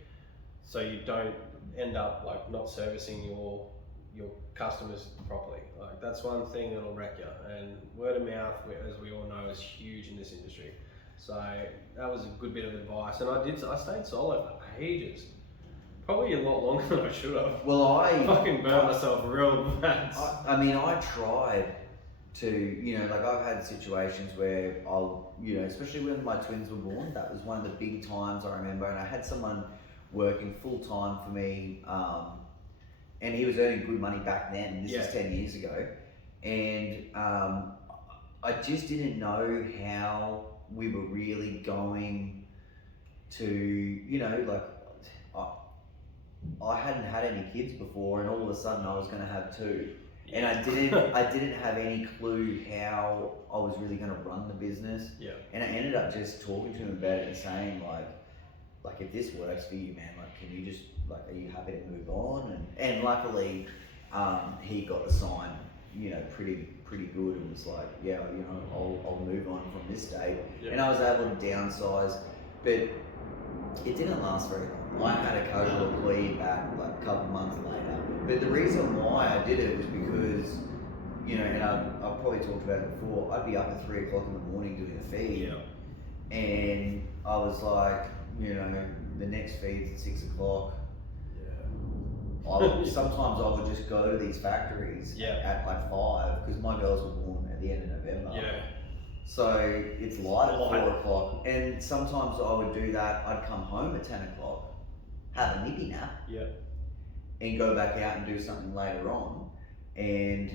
so you don't end up like not servicing your customers properly. Like, that's one thing that'll wreck you. And word of mouth, as we all know, is huge in this industry. So that was a good bit of advice. And I stayed solo for ages. Probably a lot longer than I should have. Well, I fucking burnt myself real bad. I mean, I tried to, I've had situations where I'll, especially when my twins were born, that was one of the big times I remember. And I had someone working full time for me, and he was earning good money back then. This is 10 years ago, and I just didn't know how we were really going to, you know, like I hadn't had any kids before, and all of a sudden I was going to have two. And I didn't have any clue how I was really going to run the business. Yeah. And I ended up just talking to him about it and saying like if this works for you, man, like can you just like are you happy to move on? And luckily, he got the sign, you know, pretty good, and was like, yeah, you know, I'll move on from this date. Yeah. And I was able to downsize, but it didn't last very long. I had a casual employee back like a couple months later. But the reason why I did it was because, you know, and I've probably talked about it before, I'd be up at 3 o'clock in the morning doing the feed. Yeah. And I was like, you know, the next feed's at 6 o'clock. Yeah. Sometimes I would just go to these factories at like 5 because my girls were born at the end of November. Yeah. So it's light at 4 o'clock. And sometimes I would do that. I'd come home at 10 o'clock, have a nippy nap. Yeah. And go back out and do something later on. And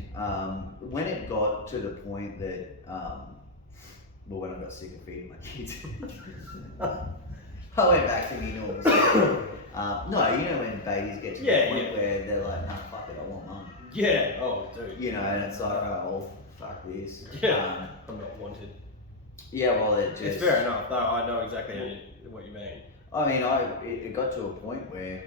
when it got to the point that, well, when I got sick of feeding my kids, I went back to me normal stuff. No, you know when babies get to the point where they're like, no, fuck it, I want mum. Yeah. Oh, dude. You know, and it's like, oh, fuck this. Yeah. I'm not wanted. Yeah, well, it's fair enough, though. I know exactly what you mean. I mean, it got to a point where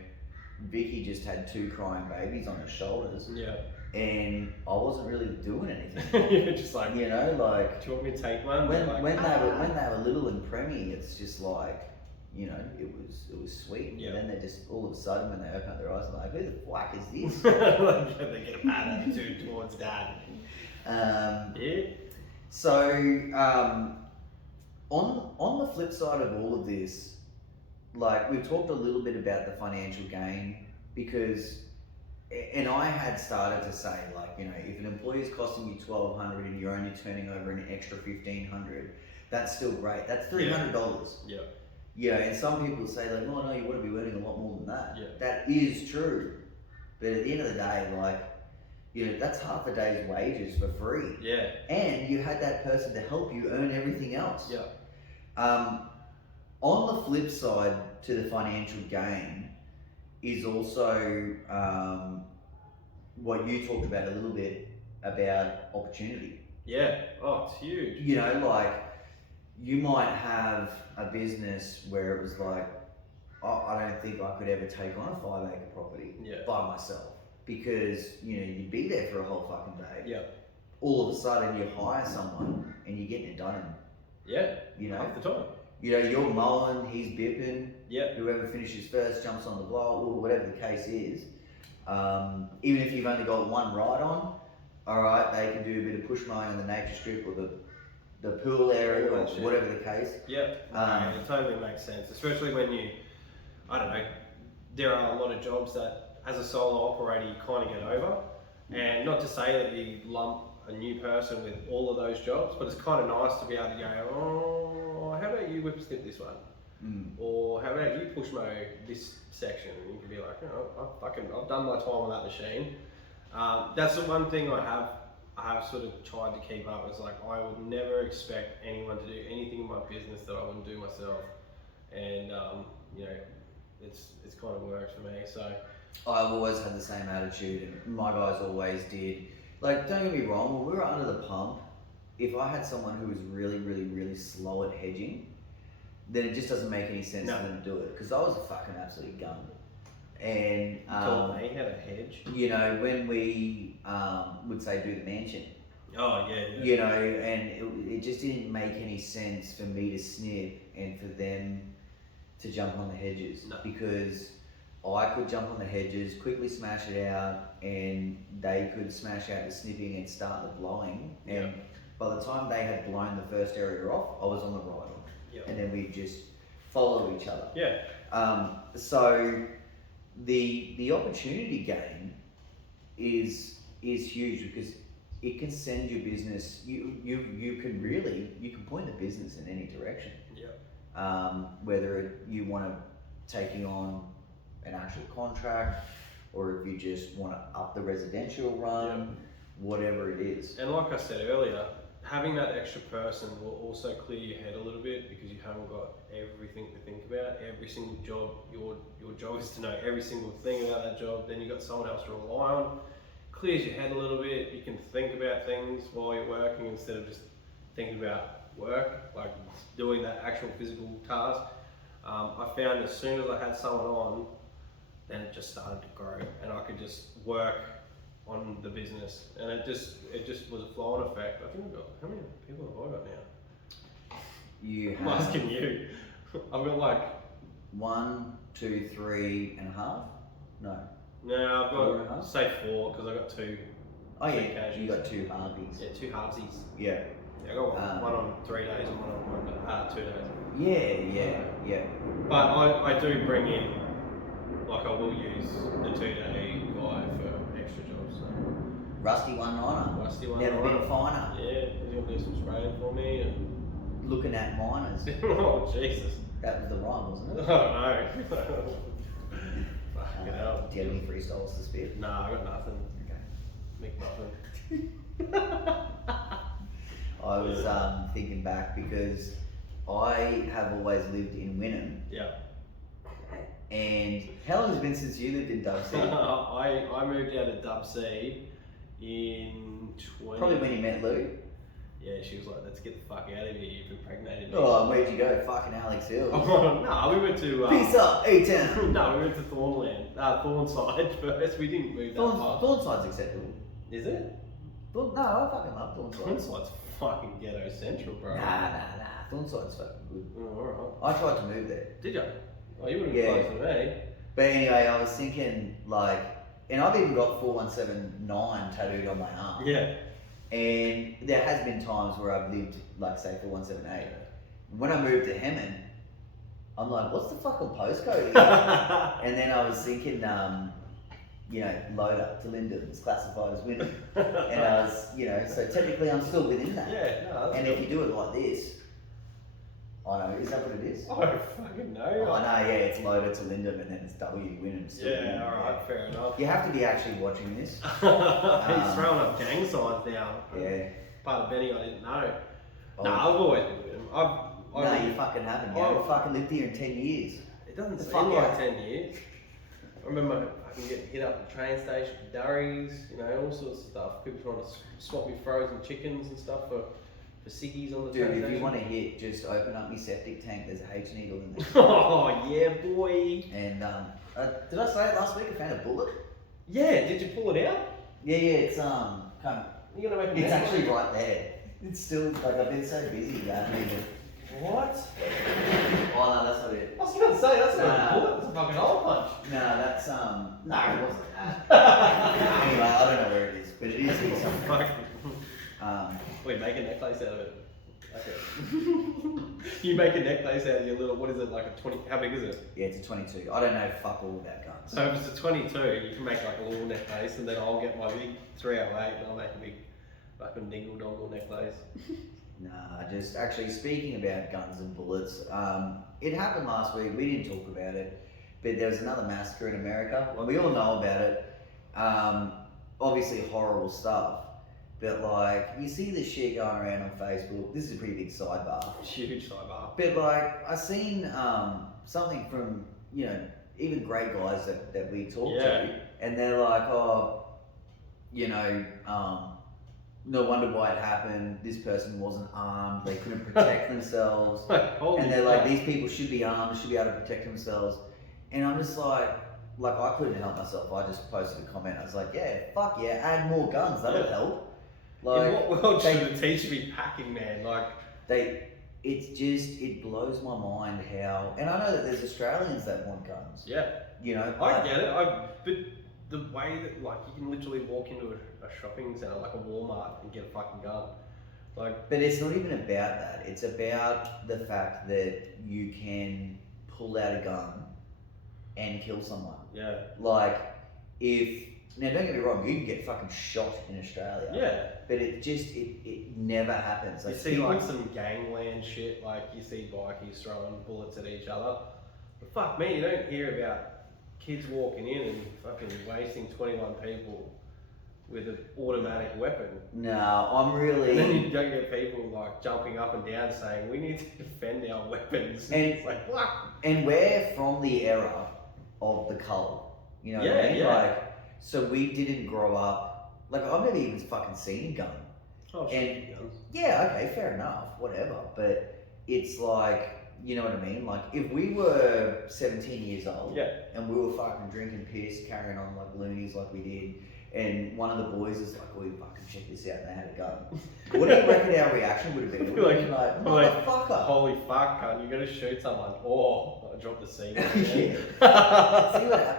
Vicky just had 2 crying babies on her shoulders. Yeah. And I wasn't really doing anything. You're just like, you know, like, do you want me to take one? when like, when they were little and preemie, it's just like, you know, it was sweet. Yeah. And then they just all of a sudden when they open up their eyes, they're like, who the fuck is this? like, they get a bad attitude towards dad. Yeah. So on the flip side of all of this, like we've talked a little bit about the financial gain because, and I had started to say like, you know, if an employee is costing you $1,200 and you're only turning over an extra $1,500, that's still great. That's $300. Yeah. Yeah, and some people say like, oh no, you want to be earning a lot more than that. Yeah. That is true. But at the end of the day, like, you know, that's half a day's wages for free. Yeah. And you had that person to help you earn everything else. Yeah. On the flip side to the financial gain is also what you talked about a little bit about opportunity. Yeah. Oh, it's huge. You know, like you might have a business where it was like, oh, I don't think I could ever take on a 5-acre property by myself because, you know, you'd be there for a whole fucking day. Yeah. All of a sudden you hire someone and you're getting it done in, you know, half the time. You know, you're mowing, he's bipping. Yeah. Whoever finishes first jumps on the blower, or whatever the case is. Even if you've only got one ride on, all right, they can do a bit of push mowing on the nature strip or the pool area or whatever the case. Yeah. It totally makes sense, especially when you, I don't know, there are a lot of jobs that as a solo operator you kind of get over, and not to say that you lump a new person with all of those jobs, but it's kind of nice to be able to go, oh, how about you whip snip this one? Or how about you push mow this section? And you can be like, I've done my time on that machine. That's the one thing I have sort of tried to keep up. Is like I would never expect anyone to do anything in my business that I wouldn't do myself, and you know, it's kind of worked for me. So I've always had the same attitude, and my guys always did. Like, don't get me wrong, when we were under the pump, if I had someone who was really, really, really slow at hedging, then it just doesn't make any sense for them to do it because I was a fucking absolute gun. And taught me how to hedge. You know, when we would say do the mansion. Oh yeah. You know, and it just didn't make any sense for me to snip and for them to jump on the hedges because I could jump on the hedges, quickly smash it out, and they could smash out the snipping and start the blowing. And by the time they had blown the first area off, I was on the right one. And then we just follow each other. Yeah. So the opportunity gain is huge because it can send your business. You can point the business in any direction. Yeah. Whether you want to taking on an actual contract, or if you just want to up the residential run, whatever it is. And like I said earlier, having that extra person will also clear your head a little bit because you haven't got everything to think about. Every single job, your job is to know every single thing about that job. Then you've got someone else to rely on. Clears your head a little bit. You can think about things while you're working instead of just thinking about work, like doing that actual physical task. I found as soon as I had someone on, then it just started to grow, and I could just work on the business, and it just was a flow-on effect. I think I've got, how many people have I got now? You I'm have asking you. I've got like 1, 2, 3 and a half. No. no, I've 4.5? got say 4 because I got 2. Oh Two yeah, occasions. you got 2 Harveys. Yeah, 2 halvesies. Yeah. Yeah, I got one on 3 days and one on 2 days. Yeah. But I do bring in, like I will use the 2-day guy for extra jobs. So. Rusty 1-9er. Rusty one. Never been finer. Yeah, he's gonna do some spraying for me. And... Looking at miners. oh Jesus! That was the rhyme, wasn't I it? don't know. Fucking hell. Do you have any freestyles to spit? Nah, I got nothing. Okay. McMuffin. I was thinking back because I have always lived in Wynnum. Yeah. And how long has it been since you lived in Dub City? I moved out of Dub C in 20. Probably when you met Lou. Yeah, she was like, "Let's get the fuck out of here. You've impregnated me." Oh, where'd you go? Fucking Alex Hill. Oh, no, we went to. Peace up, A-Town. No, we went to Thornland, Thornside first. We didn't move that far. Thornside's acceptable. Is it? No, I fucking love Thornside. Thornside's fucking ghetto central, bro. Nah. Thornside's fucking good. Oh, alright. I tried to move there. Did you? Oh, you would have Yeah. been close to me. But anyway, I was thinking, like, and I've even got 4179 tattooed on my arm. Yeah. And there has been times where I've lived, like, say, 4178. When I moved to Hemmant, I'm like, what's the fucking postcode here? And then I was thinking, Loader to Linden is classified as Wynnum. And I was, so technically I'm still within that. Yeah, no, that's And good. if you do it like this, I know, is that what it is? I don't fucking know. I know, yeah, it's Loader to Linden and then it's W Wynnum. Still Yeah, Wynnum, alright, fair enough. You have to be actually watching this. He's throwing up gang signs now. Yeah. Part of Benny I didn't know. Oh. Nah, I've always been with him. No, you fucking haven't. You haven't fucking lived here in 10 years. It doesn't The seem fuck like out. 10 years. I remember fucking getting hit up at the train station for durries, all sorts of stuff. People trying to swap me frozen chickens and stuff for ciggies on the Dude, train if station. you want to hit, just open up your septic tank. There's a H needle in there. Oh, yeah, boy. And did I say it last week? I found a bullet. Yeah, did you pull it out? Yeah, it's kind of. You're gonna make a It's mess actually of it? right there. It's still like I've been so busy. I haven't even. What? Oh no, that's not it. I was gonna say, that's not Nah. a bullet, it's a fucking hole punch. No, that's No, it wasn't that. Anyway, I don't know where it is, but it is here somewhere. Wait, make a necklace out of it. Okay. You make a necklace out of your little, what is it, like a 20, how big is it? Yeah, it's a 22. I don't know fuck all about guns. So if it's a 22, you can make like a little necklace, and then I'll get my big 308 and I'll make a big fucking dingle dongle necklace. Nah, just actually speaking about guns and bullets, it happened last week. We didn't talk about it, but there was another massacre in America. Well, we all know about it. Obviously horrible stuff, but like you see this shit going around on Facebook. This is a pretty big sidebar. Huge sidebar. But like I seen something from even great guys that we talk to, and they're like, no wonder why it happened. This person wasn't armed. They couldn't protect themselves. And they're like, these people should be armed. Should be able to protect themselves. And I'm just like I couldn't help myself. I just posted a comment. I was like, yeah, fuck yeah, add more guns. That'll help. Like, in what world should it teach me packing, man? Like, it blows my mind how, and I know that there's Australians that want guns. yeah, I get it. But the way that you can literally walk into a shopping center like a Walmart and get a fucking gun, But it's not even about that. It's about the fact that you can pull out a gun and kill someone. Yeah. Now don't get me wrong, you can get fucking shot in Australia. Yeah. But it never happens. You see some gangland shit, like you see bikies throwing bullets at each other. But fuck me, you don't hear about kids walking in and fucking wasting 21 people with an automatic weapon. No, I'm really. And then you don't get people like jumping up and down saying we need to defend our weapons. And it's like what? And we're from the era of the cull. You know what I mean? Yeah. Like, so we didn't grow up. Like, I've never even fucking seen a gun. Oh, And- shit. Yeah, okay, fair enough, whatever. But it's like, you know what I mean? Like, if we were 17 years old Yeah. and we were fucking drinking piss, carrying on like loonies like we did, and one of the boys is like, oh, fucking check this out, and they had a gun. What do you reckon our reaction would have been? It would have been like, motherfucker. Holy fuck, cunt, you gotta shoot someone. Or I dropped the seat. Yeah.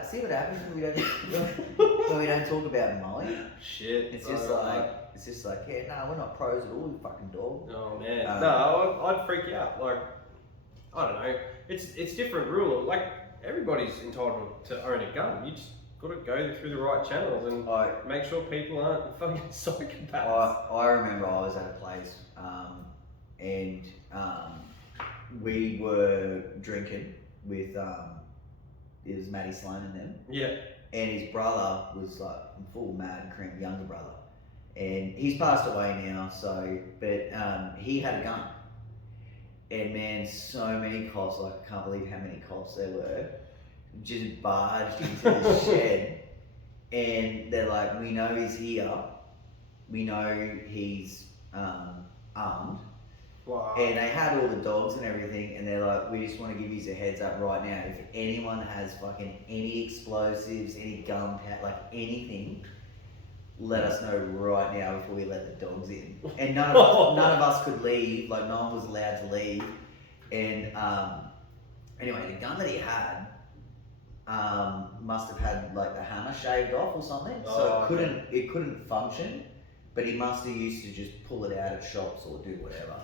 See what happens when we don't talk about Molly? Shit. It's just like, yeah, no, we're not pros at all, you fucking dog. Oh man, no, I'd freak out. Like, I don't know. It's different rule. Like everybody's entitled to own a gun. You just got to go through the right channels and make sure people aren't fucking psychopaths. I remember I was at a place, and we were drinking with it was Matty Sloan and them. Yeah. And his brother was like full mad cream younger brother, and he's passed away now. So, but he had a gun, and man, so many cops. Like I can't believe how many cops there were, just barged into the shed, and they're like, "We know he's here. We know he's armed." Wow. And they had all the dogs and everything, and they're like, we just want to give you a heads up right now. If anyone has fucking any explosives, any gunpowder, like anything, let us know right now before we let the dogs in. And none of us could leave, like no one was allowed to leave. And anyway, the gun that he had must have had like the hammer shaved off or something, so it couldn't function. But he must have used to just pull it out of shops or do whatever.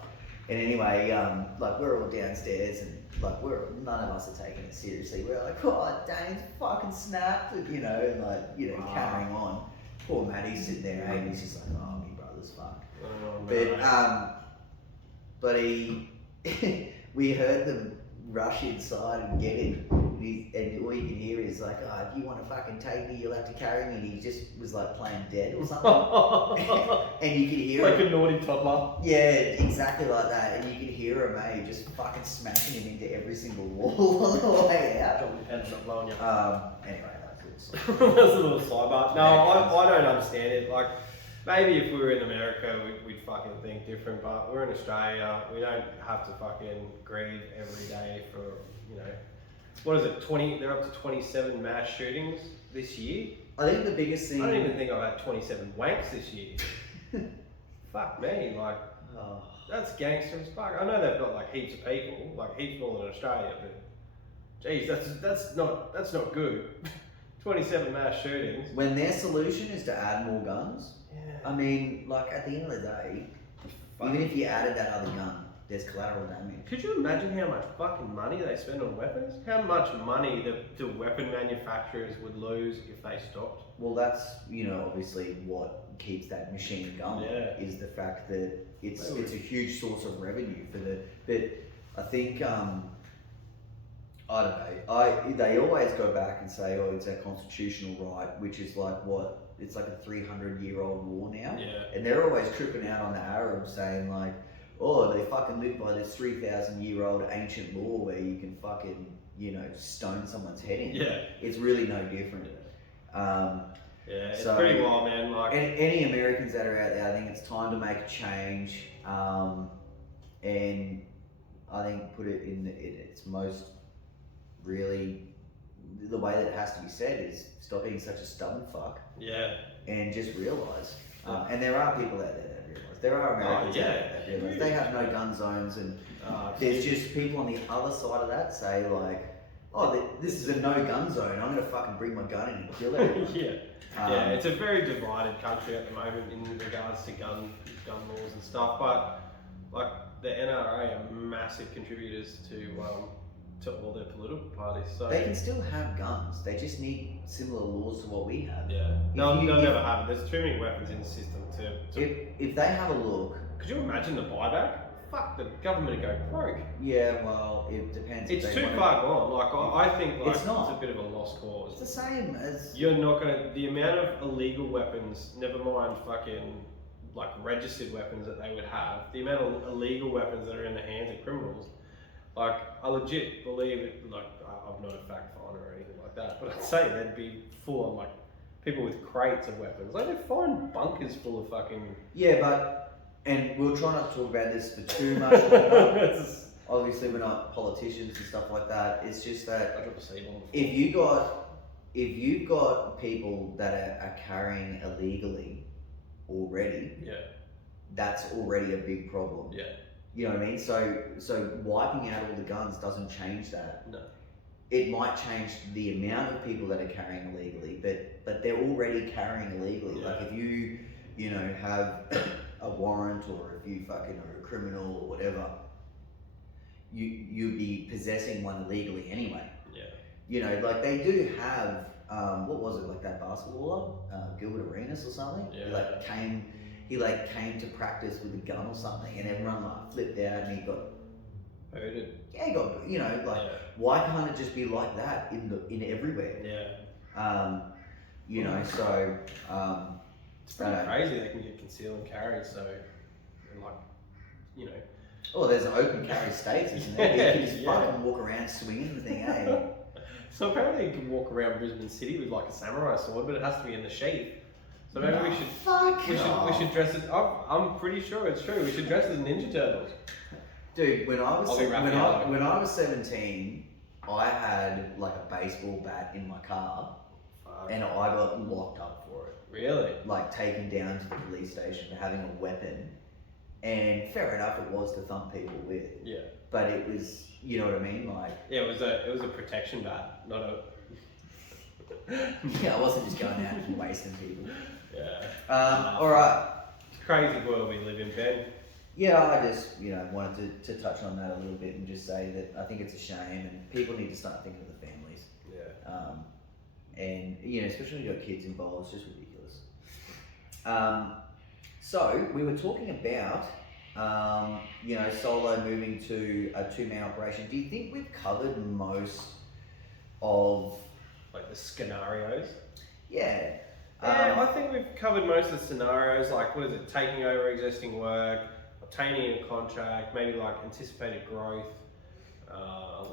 And anyway, like we're all downstairs and like none of us are taking it seriously. We're like, oh, Dane's fucking snapped, you know, and like, you know, carrying on. Poor Matty's sitting there, and he's just like, oh, my brother's fucked. Oh, But he, we heard them rush inside and get him. And all you can hear is like, oh, if you want to fucking take me, you'll have to carry me. And he just was like playing dead or something. And you could hear like him. a naughty toddler. Yeah, exactly like that. And you can hear him, eh, just fucking smashing him into every single wall on the way out. Don't depend on blowing you. Anyway, that's it. That's a little sidebar. No, I don't understand it. Like, maybe if we were in America, we'd fucking think different, but we're in Australia. We don't have to fucking grieve every day for, you know, what is it, 20, they're up to 27 mass shootings this year. I think the biggest thing. I don't even think I've had 27 wanks this year. Fuck me, like, Oh, that's gangster as fuck. I know they've got like heaps of people, like heaps more than Australia, but geez, that's not good. 27 mass shootings. when their solution is to add more guns, Yeah. I mean, like at the end of the day, even if you added that other gun, there's collateral damage. Could you imagine how much fucking money they spend on weapons? How much money the weapon manufacturers would lose if they stopped? Well, that's, you know, obviously what keeps that machine going, Yeah. is the fact that it's a huge source of revenue for the. But I think I don't know. They always go back and say, oh, it's a constitutional right, which is like what? It's like a 300-year-old war now. Yeah. And they're always tripping out on the Arabs, saying like, oh, they fucking live by this 3,000-year-old ancient law where you can fucking, you know, stone someone's head in. Yeah. It's really no different. Yeah, it's So- pretty wild, man. Like, Any Americans that are out there, I think it's time to make a change, and I think put it in its most really, the way that it has to be said is stop being such a stubborn fuck yeah. and just realise. And there are people out there that realise. There are Americans out there that realise. They have no gun zones, and there's just people on the other side of that say like, oh, this is a no gun zone. I'm gonna fucking bring my gun in and kill everyone. Yeah. Yeah, it's a very divided country at the moment in regards to gun laws and stuff. But like the NRA are massive contributors to all their political parties. So They can still have guns. They just need similar laws to what we have. yeah, they'll never have it. There's too many weapons in the system to If they have a look, Could you imagine the buyback? fuck, the government would go broke. Yeah, well, it depends. if It's they too wanna- far gone. Like I think like It's not. a bit of a lost It's cause. the same as. You're not gonna the amount of illegal weapons, never mind fucking like registered weapons that they would have, the amount of illegal weapons that are in the hands of criminals. Like I legit believe it. Like I'm not a fact finder or anything like that, but I'd say they'd be full on like people with crates of weapons. Like they find bunkers full of fucking. Yeah, but and we'll try not to talk about this for too much longer. Obviously, we're not politicians and stuff like that. It's just that I dropped a seed on. if you've got people that are carrying illegally already, Yeah. that's already a big problem. Yeah. You know what I mean? So wiping out all the guns doesn't change that. No. It might change the amount of people that are carrying illegally, but they're already carrying illegally. Yeah. Like if you know have a warrant, or if you fucking are a criminal or whatever, you'd be possessing one illegally anyway. Yeah. You know, like they do have what was it, like that basketballer, Gilbert Arenas or something? Yeah. He came to practice with a gun or something, and everyone like flipped out, and he got Hurted. he got, you know, like why can't it just be like that in everywhere? Yeah. You know, so It's pretty crazy they can get conceal and carry, so and like, you know. oh, there's open carry states, isn't there? You can just Yeah. fucking walk around swinging the thing, eh? So apparently you can walk around Brisbane City with like a samurai sword, but it has to be in the sheath. So maybe we should fuck we off. should dress as I'm pretty sure it's true. We should dress as Ninja Turtles. Dude, when I was I'll be Raphael. when I was 17, I had like a baseball bat in my car, and I got locked up for it. Really? Like taken down to the police station for having a weapon, and fair enough, it was to thump people with. Yeah. But it was, you know what I mean, like. Yeah, it was a protection bat, not a. Yeah, I wasn't just going out and wasting people. Yeah. All right. It's a crazy world we live in, Ben. Yeah, I just, you know, wanted to touch on that a little bit and just say that I think it's a shame, and people need to start thinking of the families. Yeah. And, you know, especially when you've got kids involved, it's just ridiculous. So, we were talking about, you know, Solo moving to a two-man operation. Do you think we've covered most of... Like the scenarios. Yeah. Yeah, I think we've covered most of the scenarios, like what is it, taking over existing work, obtaining a contract, maybe like anticipated growth.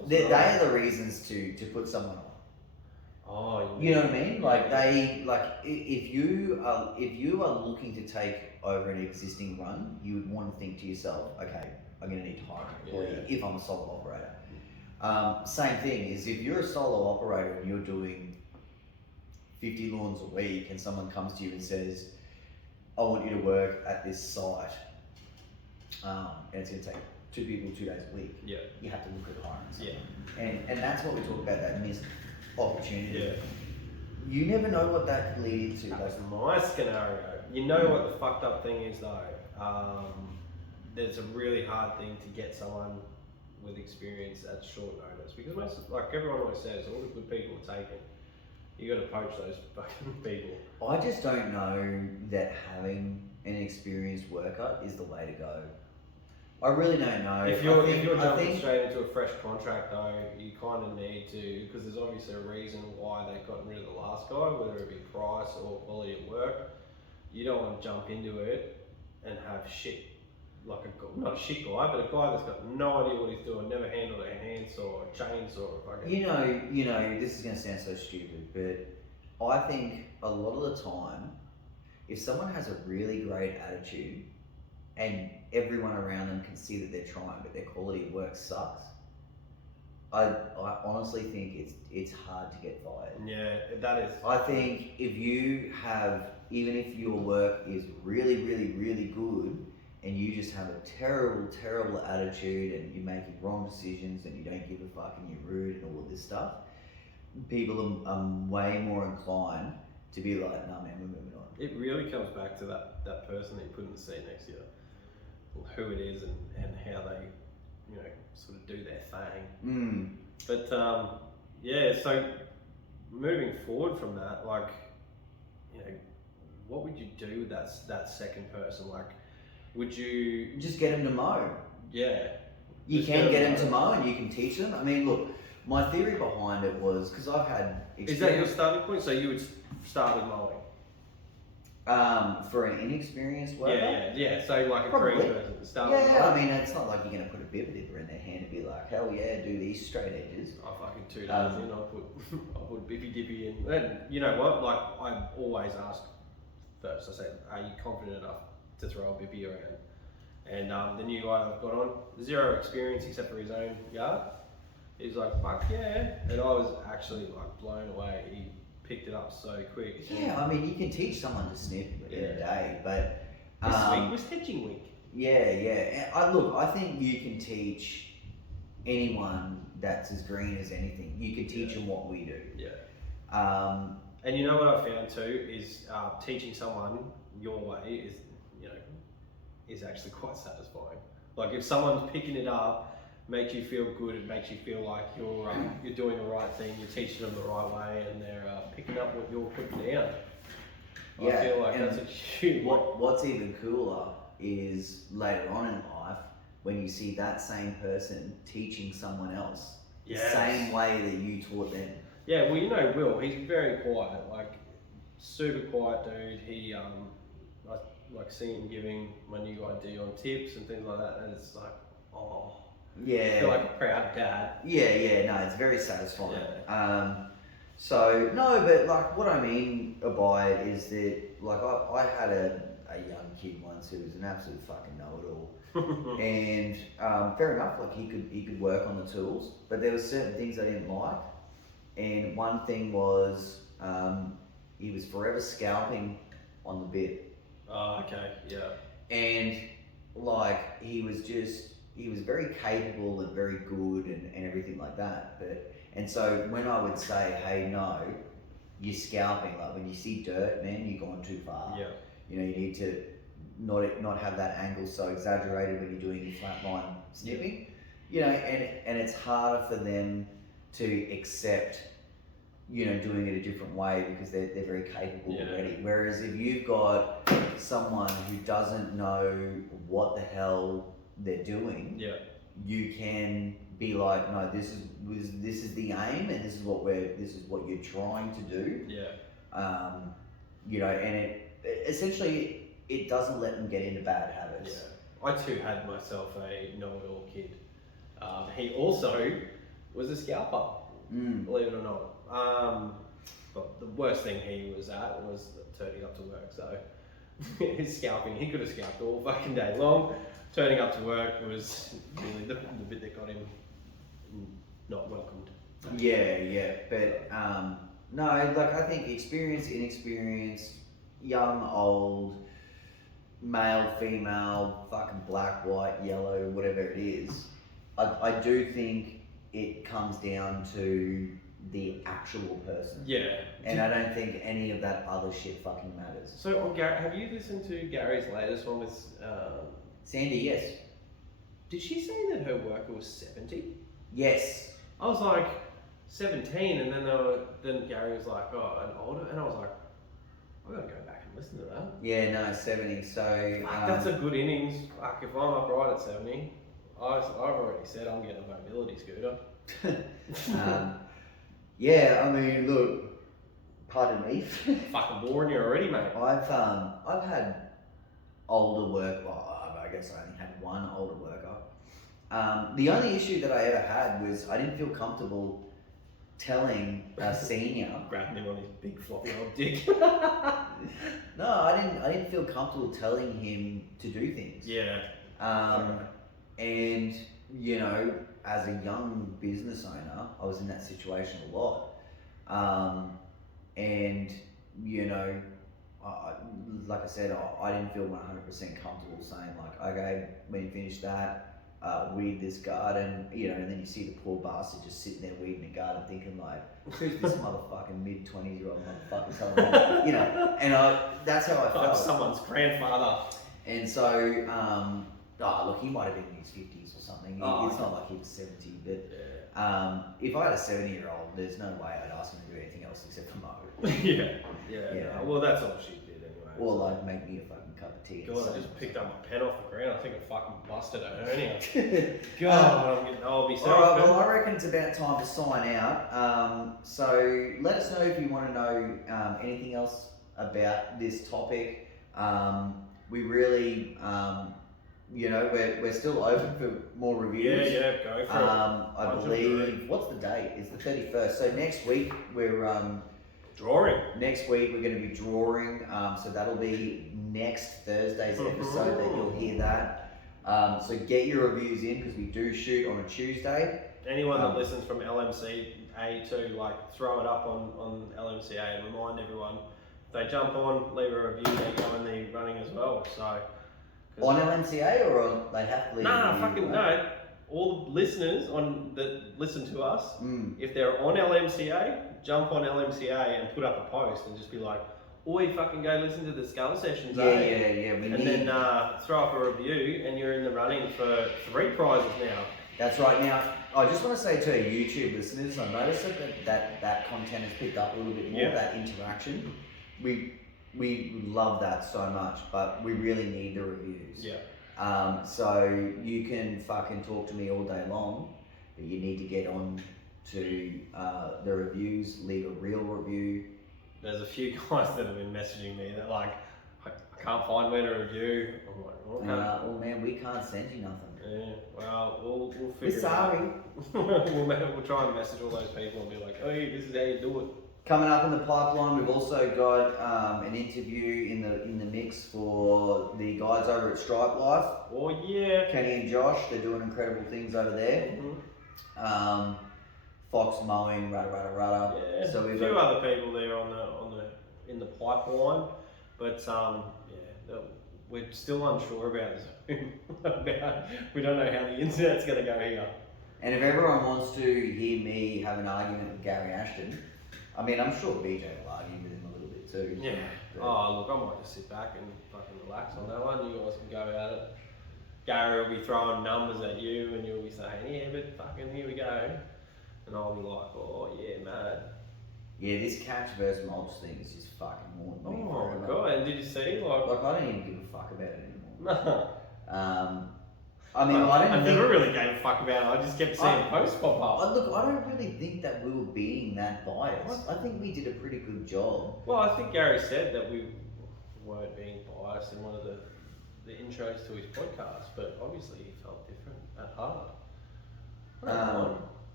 They are the reasons to put someone on. Oh, You know what I mean? Like if you are looking to take over an existing run, you would want to think to yourself, okay, I'm going to need to hire an employee if I'm a solo operator. Same thing is if you're a solo operator and you're doing 50 lawns a week, and someone comes to you and says, I want you to work at this site, and it's going to take 2 people 2 days a week. Yeah. You have to look at hiring someone. Yeah. And that's what we talk about, that missed opportunity. Yeah. You never know what that could lead to. That was my scenario. You know what the fucked up thing is though? There's a really hard thing to get someone with experience at short notice, because most, like everyone always says, all the good people are taken. You got to poach those fucking people. I just don't know that having an experienced worker is the way to go. I really don't know. If you're I jumping think straight into a fresh contract though, you kind of need to, because there's obviously a reason why they've gotten rid of the last guy, whether it be price or quality of work. You don't want to jump into it and have shit, like not a shit guy, but a guy that's got no idea what he's doing, never handled a handsaw or a chainsaw or fucking. you know, this is going to sound so stupid, but I think a lot of the time, if someone has a really great attitude and everyone around them can see that they're trying, but their quality of work sucks, I honestly think it's hard to get fired. Yeah, that is. I think if you have, even if your work is really, really, really good, and you just have a terrible, terrible attitude, and you're making wrong decisions, and you don't give a fuck, and you're rude, and all of this stuff, people are way more inclined to be like, nah man, we're moving on. It really comes back to that person that you put in the seat next to you, who it is and how they, you know, sort of do their thing. But yeah, so moving forward from that, like, you know, what would you do with that second person? Like, would you Just get them to mow. Yeah. You Just can go get them mow. to mow and you can teach them. I mean, look, my theory behind it was because I've had Is that your experience starting point? So you would start with mowing? for an inexperienced worker. Yeah. So like a Probably. green person, start with Yeah, mowing. I mean, it's not like you're going to put a bibber dipper in their hand and be like, hell yeah, do these straight edges. I fucking 2 days Um, in, I'll put bippy dippy in. And you know what? Like, I always ask first, I say, are you confident enough to throw a bippy around? And the new guy I've got on, zero experience except for his own yard. He's like, fuck yeah. And I was actually like blown away. He picked it up so quick. Yeah, I mean, you can teach someone to snip in a day, but This week was hedging week. yeah. And I think you can teach anyone that's as green as anything. You can teach them what we do. Yeah. And you know what I found too is teaching someone your way is actually quite satisfying. Like if someone's picking it up, makes you feel good. It makes you feel like you're doing the right thing. You're teaching them the right way, and they're picking up what you're putting down. Yeah, I feel like and that's a huge. What's even cooler is later on in life when you see that same person teaching someone else the Yes. same way that you taught them. Yeah, well, you know, Will, he's very quiet, like super quiet dude. He I like see him giving my new guy Dion tips and things like that, and it's like, oh, I Yeah. feel like a proud dad. Yeah, no, it's very satisfying. So no, but like what I mean by it is that like I had a young kid once who was an absolute fucking know-it-all, and fair enough, like he could work on the tools, but there were certain things I didn't like, and one thing was he was forever scalping on the bit. Oh, okay, yeah. And like he was very capable and very good and everything like that. And so when I would say, hey, no, you're scalping, like when you see dirt, man, you've gone too far. Yeah. You know, you need to not have that angle so exaggerated when you're doing your flat line snipping. You know, and it's harder for them to accept, you know, doing it a different way because they're very capable already. Whereas if you've got someone who doesn't know what the hell they're doing, you can be like, no, this is the aim, and this is what you're trying to do. Yeah. You know, and it essentially it doesn't let them get into bad habits. Yeah. I too had myself a know-it-all kid. He also was a scalper, believe it or not. But the worst thing he was at was turning up to work. So his scalping, he could have scalped all fucking day long. Turning up to work was really the bit that got him not welcomed. Yeah, but no, like I think experienced, inexperienced, young, old, male, female, fucking black, white, yellow, whatever it is, I do think it comes down to the actual person. Yeah. And I don't think any of that other shit fucking matters. So on have you listened to Gary's latest one with Sandy, yes. Did she say that her worker was 70? Yes. I was like 17, and then Gary was like, oh, and older, and I was like, I gotta go back and listen to that. Yeah, no, 70. So Fuck, that's a good innings. Fuck, if I'm upright at 70, I've already said I'm getting a mobility scooter. yeah, I mean, look, pardon me. Fucking boring you already, mate. I've had older work. Well, I guess I only had one older worker. The only issue that I ever had was I didn't feel comfortable telling a senior. Grabbing him on his big floppy old dick. No, I didn't feel comfortable telling him to do things. Yeah. And you know, as a young business owner, I was in that situation a lot. And you know, like I said, I didn't feel 100% comfortable saying like, okay, when you finish that, weed this garden, you know, and then you see the poor bastard just sitting there weeding the garden thinking like, who's this motherfucking mid-20s-year-old motherfucker telling me, you know, and that's how I felt. Someone's grandfather. And so, look, he might have been in his 50s or something. It's not like he was 70, but if I had a 70-year-old, there's no way I'd ask him to do anything else except for mow. Yeah. Well, that's all she did anyway. Or like make me a fucking cup of tea. God, I just picked up my pen off the ground. I think I fucking busted a hernia. God, I'm getting old myself. Alright, well, I reckon it's about time to sign out. So let us know if you want to know anything else about this topic. We really, we're still open for more reviews. Yeah, go for it. I believe, what's the date? It's the 31st. So next week we're drawing. Next week we're going to be drawing. So that'll be next Thursday's episode that you'll hear that. So get your reviews in because we do shoot on a Tuesday. Anyone that listens from LMCA to throw it up on LMCA and remind everyone. If they jump on, leave a review, they go in the running as well. So on LMCA or they have to leave? No. All the listeners that listen to us, if they're on LMCA, jump on LMCA and put up a post and just be like, "Oi, fucking go listen to the Skull Sessions." Yeah. Then throw up a review, and you're in the running for 3 prizes now. That's right. Now, I just want to say to our YouTube listeners, I noticed that content has picked up a little bit more, that interaction. We love that so much, but we really need the reviews. Yeah. So you can fucking talk to me all day long, but you need to get on to the reviews, leave a real review. There's a few guys that have been messaging me that I can't find where to review. I'm like, okay. Oh man, we can't send you nothing. Yeah, well, we'll figure We're sorry. We'll try and message all those people and be like, "Oh, this is how you do it." Coming up in the pipeline, we've also got an interview in the mix for the guys over at Stripe Life. Oh yeah. Kenny and Josh, they're doing incredible things over there. Fox mowing, rada. Yeah. So we've a few other people there in the pipeline, but we're still unsure about Zoom. We don't know how the internet's going to go here. And if everyone wants to hear me have an argument with Gary Ashton, I mean, I'm sure BJ will argue with him a little bit too. Yeah. But Look, I might just sit back and fucking relax on that one. You guys can go at it. Gary will be throwing numbers at you and you'll be saying, "Yeah, but fucking here we go." And I'll be like, "Oh, yeah, man." Yeah, this catch versus mulch thing is just fucking haunting me. Oh my god, and did you see? Like, I don't even give a fuck about it anymore. No. I mean, I never really gave a fuck about it. I just kept seeing posts pop up. Look, I don't really think that we were being that biased. I think we did a pretty good job. Well, I think Gary said that we weren't being biased in one of the intros to his podcast, but obviously he felt different at heart.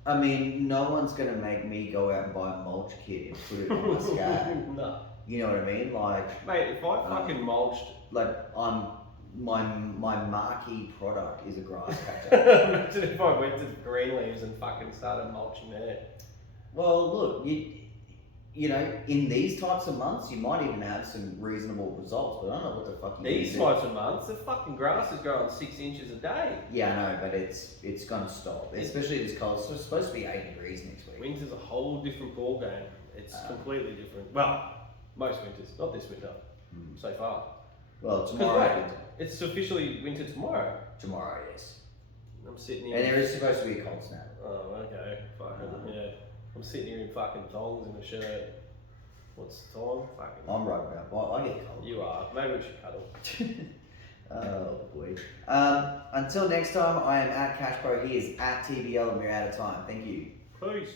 I mean, no one's gonna make me go out and buy a mulch kit and put it on my scab. No. You know what I mean? Like, mate, if I fucking mulched, my marquee product is a grass catcher. Imagine if I went to Greenleaves and fucking started mulching there. Well, look, you know, in these types of months, you might even have some reasonable results, but I don't know what the fuck you These types of months, the fucking grass is growing 6 inches a day. Yeah, I know, but it's gonna stop, especially this cold. So it's supposed to be 8 degrees next week. Winter's a whole different ball game. It's completely different. Well, most winters, not this winter, so far. Well, tomorrow. It's officially winter tomorrow. Tomorrow, yes. I'm sitting here. And there is supposed to be a cold snap. Oh, okay. Fucking, yeah. I'm sitting here in fucking thongs and a shirt. What's the time? Fucking. I'm right about. Well, I get cold. You are. Maybe we should cuddle. Oh boy. Until next time, I am at Cash Pro. He is at TBL, and we're out of time. Thank you. Peace.